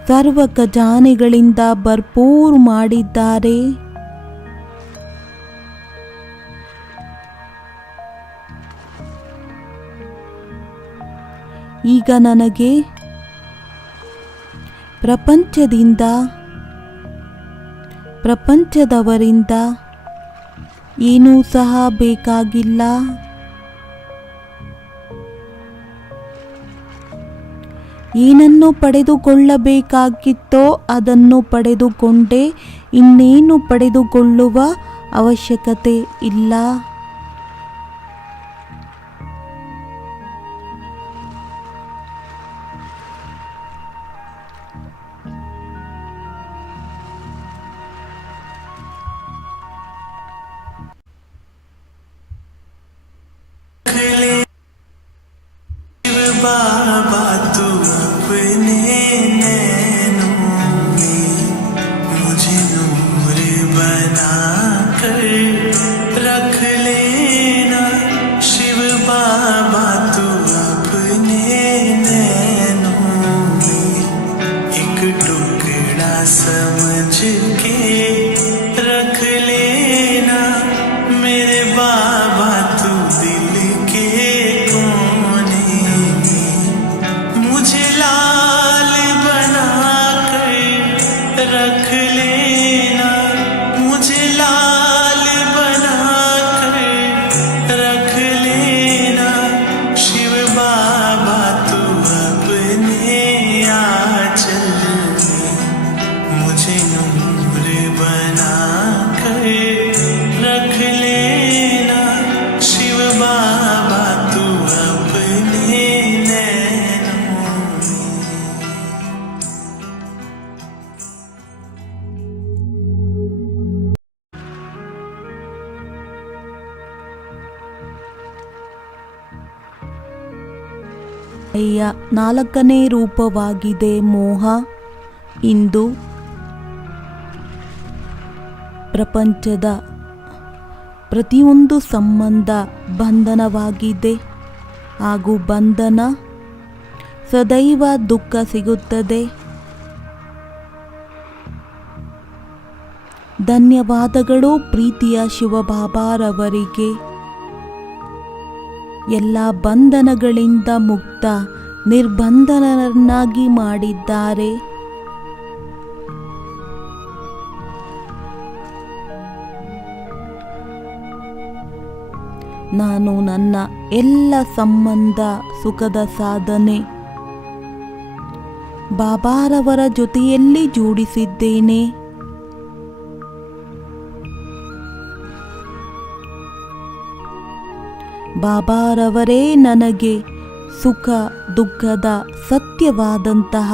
ಸರ್ವ ಖಜಾನೆಗಳಿಂದ ಭರ್ಪೂರ್ ಮಾಡಿದ್ದಾರೆ. ಈಗ ನನಗೆ ಪ್ರಪಂಚದಿಂದ ಪ್ರಪಂಚದವರಿಂದ ಏನೂ ಸಹ ಬೇಕಾಗಿಲ್ಲ. ಏನನ್ನು ಪಡೆದುಕೊಳ್ಳಬೇಕಾಗಿತ್ತೋ ಅದನ್ನು ಪಡೆದುಕೊಂಡೆ, ಇನ್ನೇನು ಪಡೆದುಕೊಳ್ಳುವ ಅವಶ್ಯಕತೆ ಇಲ್ಲ. बाबा तू अपने नैनों में मुझे नूर बना कर रख लेना। शिव बाबा तू अपने नैनों में एक टुकड़ा समझ के रख लेना। मेरे बाबा तू दिल के मुझे लाल बना कर रख लेना। मुझे लाल बना कर रख लेना। शिव बाबा तू अपने आंचल में मुझे नूर बना कर रख लेना। शिव बाबा तू अपने ಅಯ್ಯ 4ನೇ ರೂಪವಾಗಿದೆ ಮೋಹ. ಇಂದು ಪ್ರಪಂಚದ ಪ್ರತಿಯೊಂದು ಸಂಬಂಧ ಬಂಧನವಾಗಿದೆ ಹಾಗೂ ಬಂಧನ ಸದೈವ ದುಃಖ ಸಿಗುತ್ತದೆ. ಧನ್ಯವಾದಗಳು ಪ್ರೀತಿಯ ಶಿವಬಾಬಾರವರಿಗೆ. ಎಲ್ಲ ಬಂಧನಗಳಿಂದ ಮುಕ್ತ ನಿರ್ಬಂಧನರನ್ನಾಗಿ ಮಾಡಿದ್ದಾರೆ. ನಾನು ನನ್ನ ಎಲ್ಲ ಸಂಬಂಧ ಸುಖದ ಸಾಧನೆ ಬಾಬಾರವರ ಜೊತೆಯಲ್ಲಿ ಜೋಡಿಸಿದ್ದೇನೆ. ಬಾಬಾರವರೇ ನನಗೆ ಸುಖ ದುಃಖದ ಸತ್ಯವಾದಂತಹ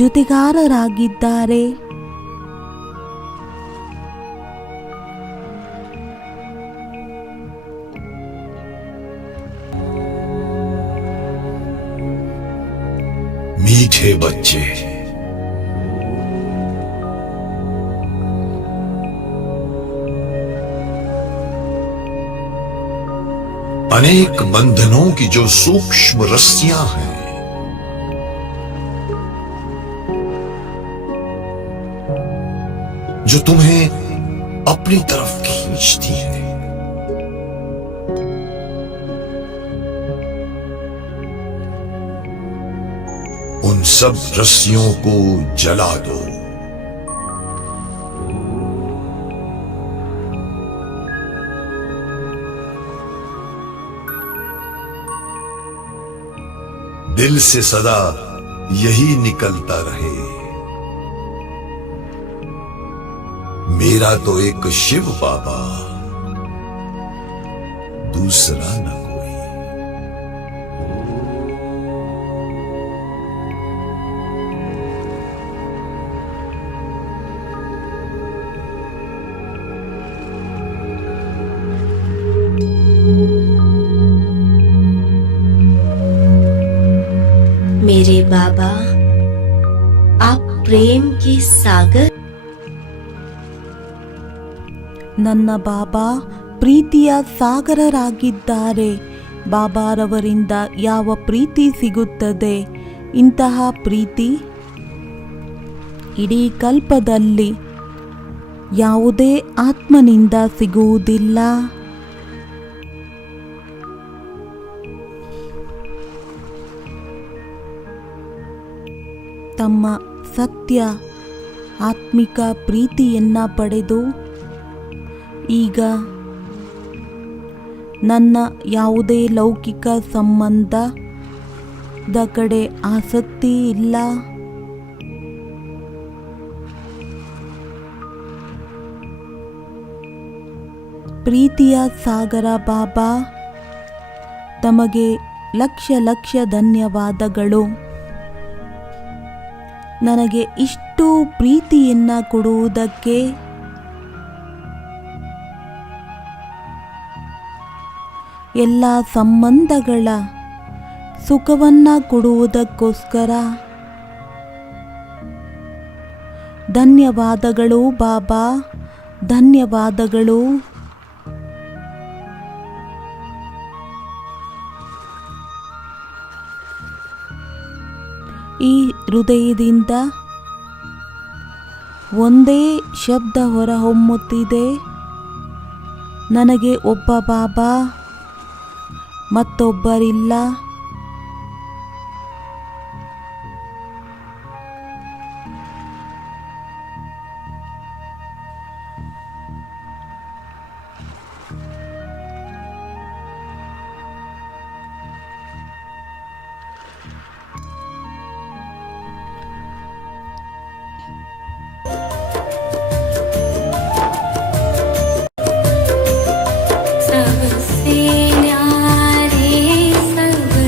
ಜೊತೆಗಾರರಾಗಿದ್ದಾರೆ. मीठे बच्चे, अनेक बंधनों की जो सूक्ष्म रस्सियां हैं, जो तुम्हें अपनी तरफ खींचती है। उन सब रस्सियों को जला दो। दिल से सदा यही निकलता रहे, मेरा तो एक शिव बाबा, दूसरा न कोई। मेरे बाबा, आप प्रेम के सागर। ನನ್ನ ಬಾಬಾ ಪ್ರೀತಿಯ ಸಾಗರರಾಗಿದ್ದಾರೆ. ಬಾಬಾರವರಿಂದ ಯಾವ ಪ್ರೀತಿ ಸಿಗುತ್ತದೆ, ಇಂತಹ ಪ್ರೀತಿ ಇಡೀ ಕಲ್ಪದಲ್ಲಿ ಯಾವುದೇ ಆತ್ಮನಿಂದ ಸಿಗುವುದಿಲ್ಲ. ತಮ್ಮ ಸತ್ಯ ಆತ್ಮಿಕ ಪ್ರೀತಿಯನ್ನ ಪಡೆದು ಈಗ ನನ್ನ ಯಾವುದೇ ಲೌಕಿಕ ಸಂಬಂಧದ ಕಡೆ ಆಸಕ್ತಿ ಇಲ್ಲ. ಪ್ರೀತಿಯ ಸಾಗರ ಬಾಬಾ, ತಮಗೆ ಲಕ್ಷ ಲಕ್ಷ ಧನ್ಯವಾದಗಳು. ನನಗೆ ಇಷ್ಟು ಪ್ರೀತಿಯನ್ನ ಕೊಡುವುದಕ್ಕೆ. ಎಲ್ಲ ಸಂಬಂಧಗಳ ಸುಖವನ್ನ ಕೊಡುವುದಕ್ಕೋಸ್ಕರ ಧನ್ಯವಾದಗಳು ಬಾಬಾ, ಧನ್ಯವಾದಗಳು. ಈ ಹೃದಯದಿಂದ ಒಂದೇ ಶಬ್ದ ಹೊರಹೊಮ್ಮುತ್ತಿದೆ, ನನಗೆ ಒಬ್ಬ ಬಾಬಾ, ಮತ್ತೊಬ್ಬರಿಲ್ಲ. सबसे न्यारे सब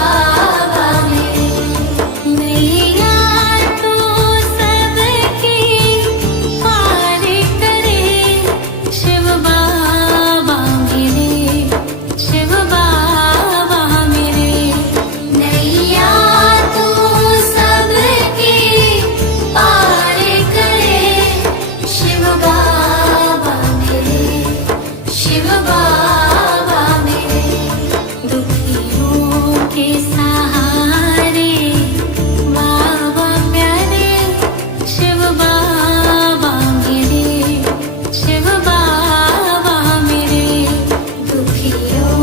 बाबा मेरे। नैया तू सबकी पार करे, शिव बाबा मेरे, शिव बाबा मेरे। नैया तू सबकी पार करे, शिव बाबा मेरे, शिव बाबा मेरे। दुखियों के सहारे बाबा प्यारे, शिव बाबा मेरे, शिव बाबा मेरे। दुखियों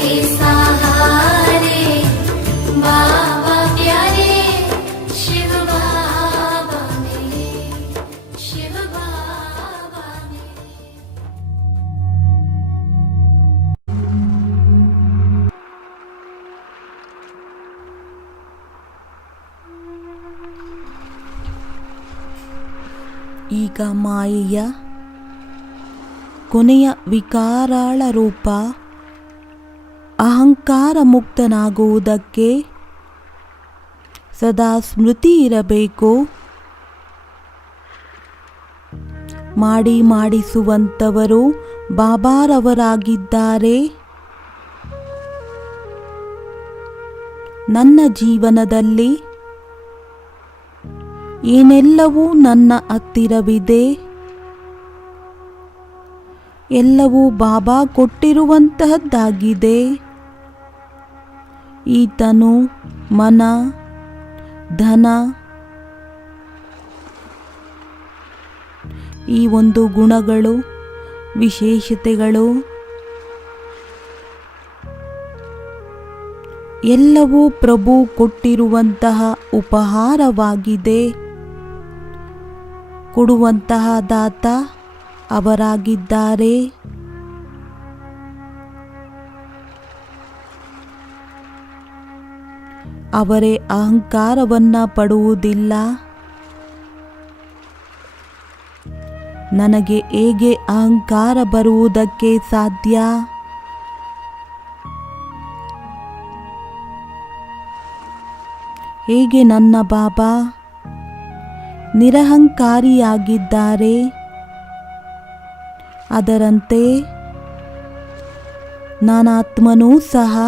के सहारे बाबा प्यारे, शिव बाबा मेरे, शिव बाबा मेरे। ಈಗ ಮಾಯೆಯ ಕೊನೆಯ ವಿಕಾರಾಳ ರೂಪ ಅಹಂಕಾರ ಮುಕ್ತನಾಗುವುದಕ್ಕೆ ಸದಾ ಸ್ಮೃತಿ ಇರಬೇಕು. ಮಾಡಿಸುವಂತವರು ಬಾಬಾರವರಾಗಿದ್ದಾರೆ. ನನ್ನ ಜೀವನದಲ್ಲಿ ಏನೆಲ್ಲವೂ ನನ್ನ ಹತ್ತಿರವಿದೆ, ಎಲ್ಲವೂ ಬಾಬಾ ಕೊಟ್ಟಿರುವಂತಹದ್ದಾಗಿದೆ. ಈತನು ಮನ, ಧನ, ಈ ಒಂದು ಗುಣಗಳು, ವಿಶೇಷತೆಗಳು ಎಲ್ಲವೂ ಪ್ರಭು ಕೊಟ್ಟಿರುವಂತಹ ಉಪಹಾರವಾಗಿದೆ. ಕೊಡುವಂತಹ ದಾತ ಅವರಾಗಿದ್ದಾರೆ. ಅವರೇ ಅಹಂಕಾರವನ್ನ ಪಡುವುದಿಲ್ಲ. ನನಗೆ ಹೇಗೆ ಅಹಂಕಾರ ಬರುವುದಕ್ಕೆ ಸಾಧ್ಯ? ಹೇಗೆ ನನ್ನ ಬಾಬಾ ನಿರಹಂಕಾರಿಯಾಗಿದ್ದಾರೆ, ಅದರಂತೆ ನಾನಾತ್ಮನೂ ಸಹ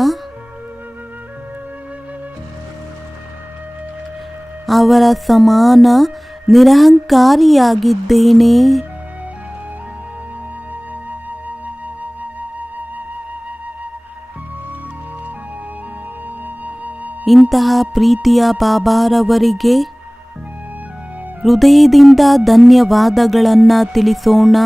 ಅವರ ಸಮಾನ ನಿರಹಂಕಾರಿಯಾಗಿದ್ದೇನೆ. ಇಂತಹ ಪ್ರೀತಿಯ ಬಾಬಾರವರಿಗೆ ಹೃದಯದಿಂದ ಧನ್ಯವಾದಗಳನ್ನು ತಿಳಿಸೋಣ.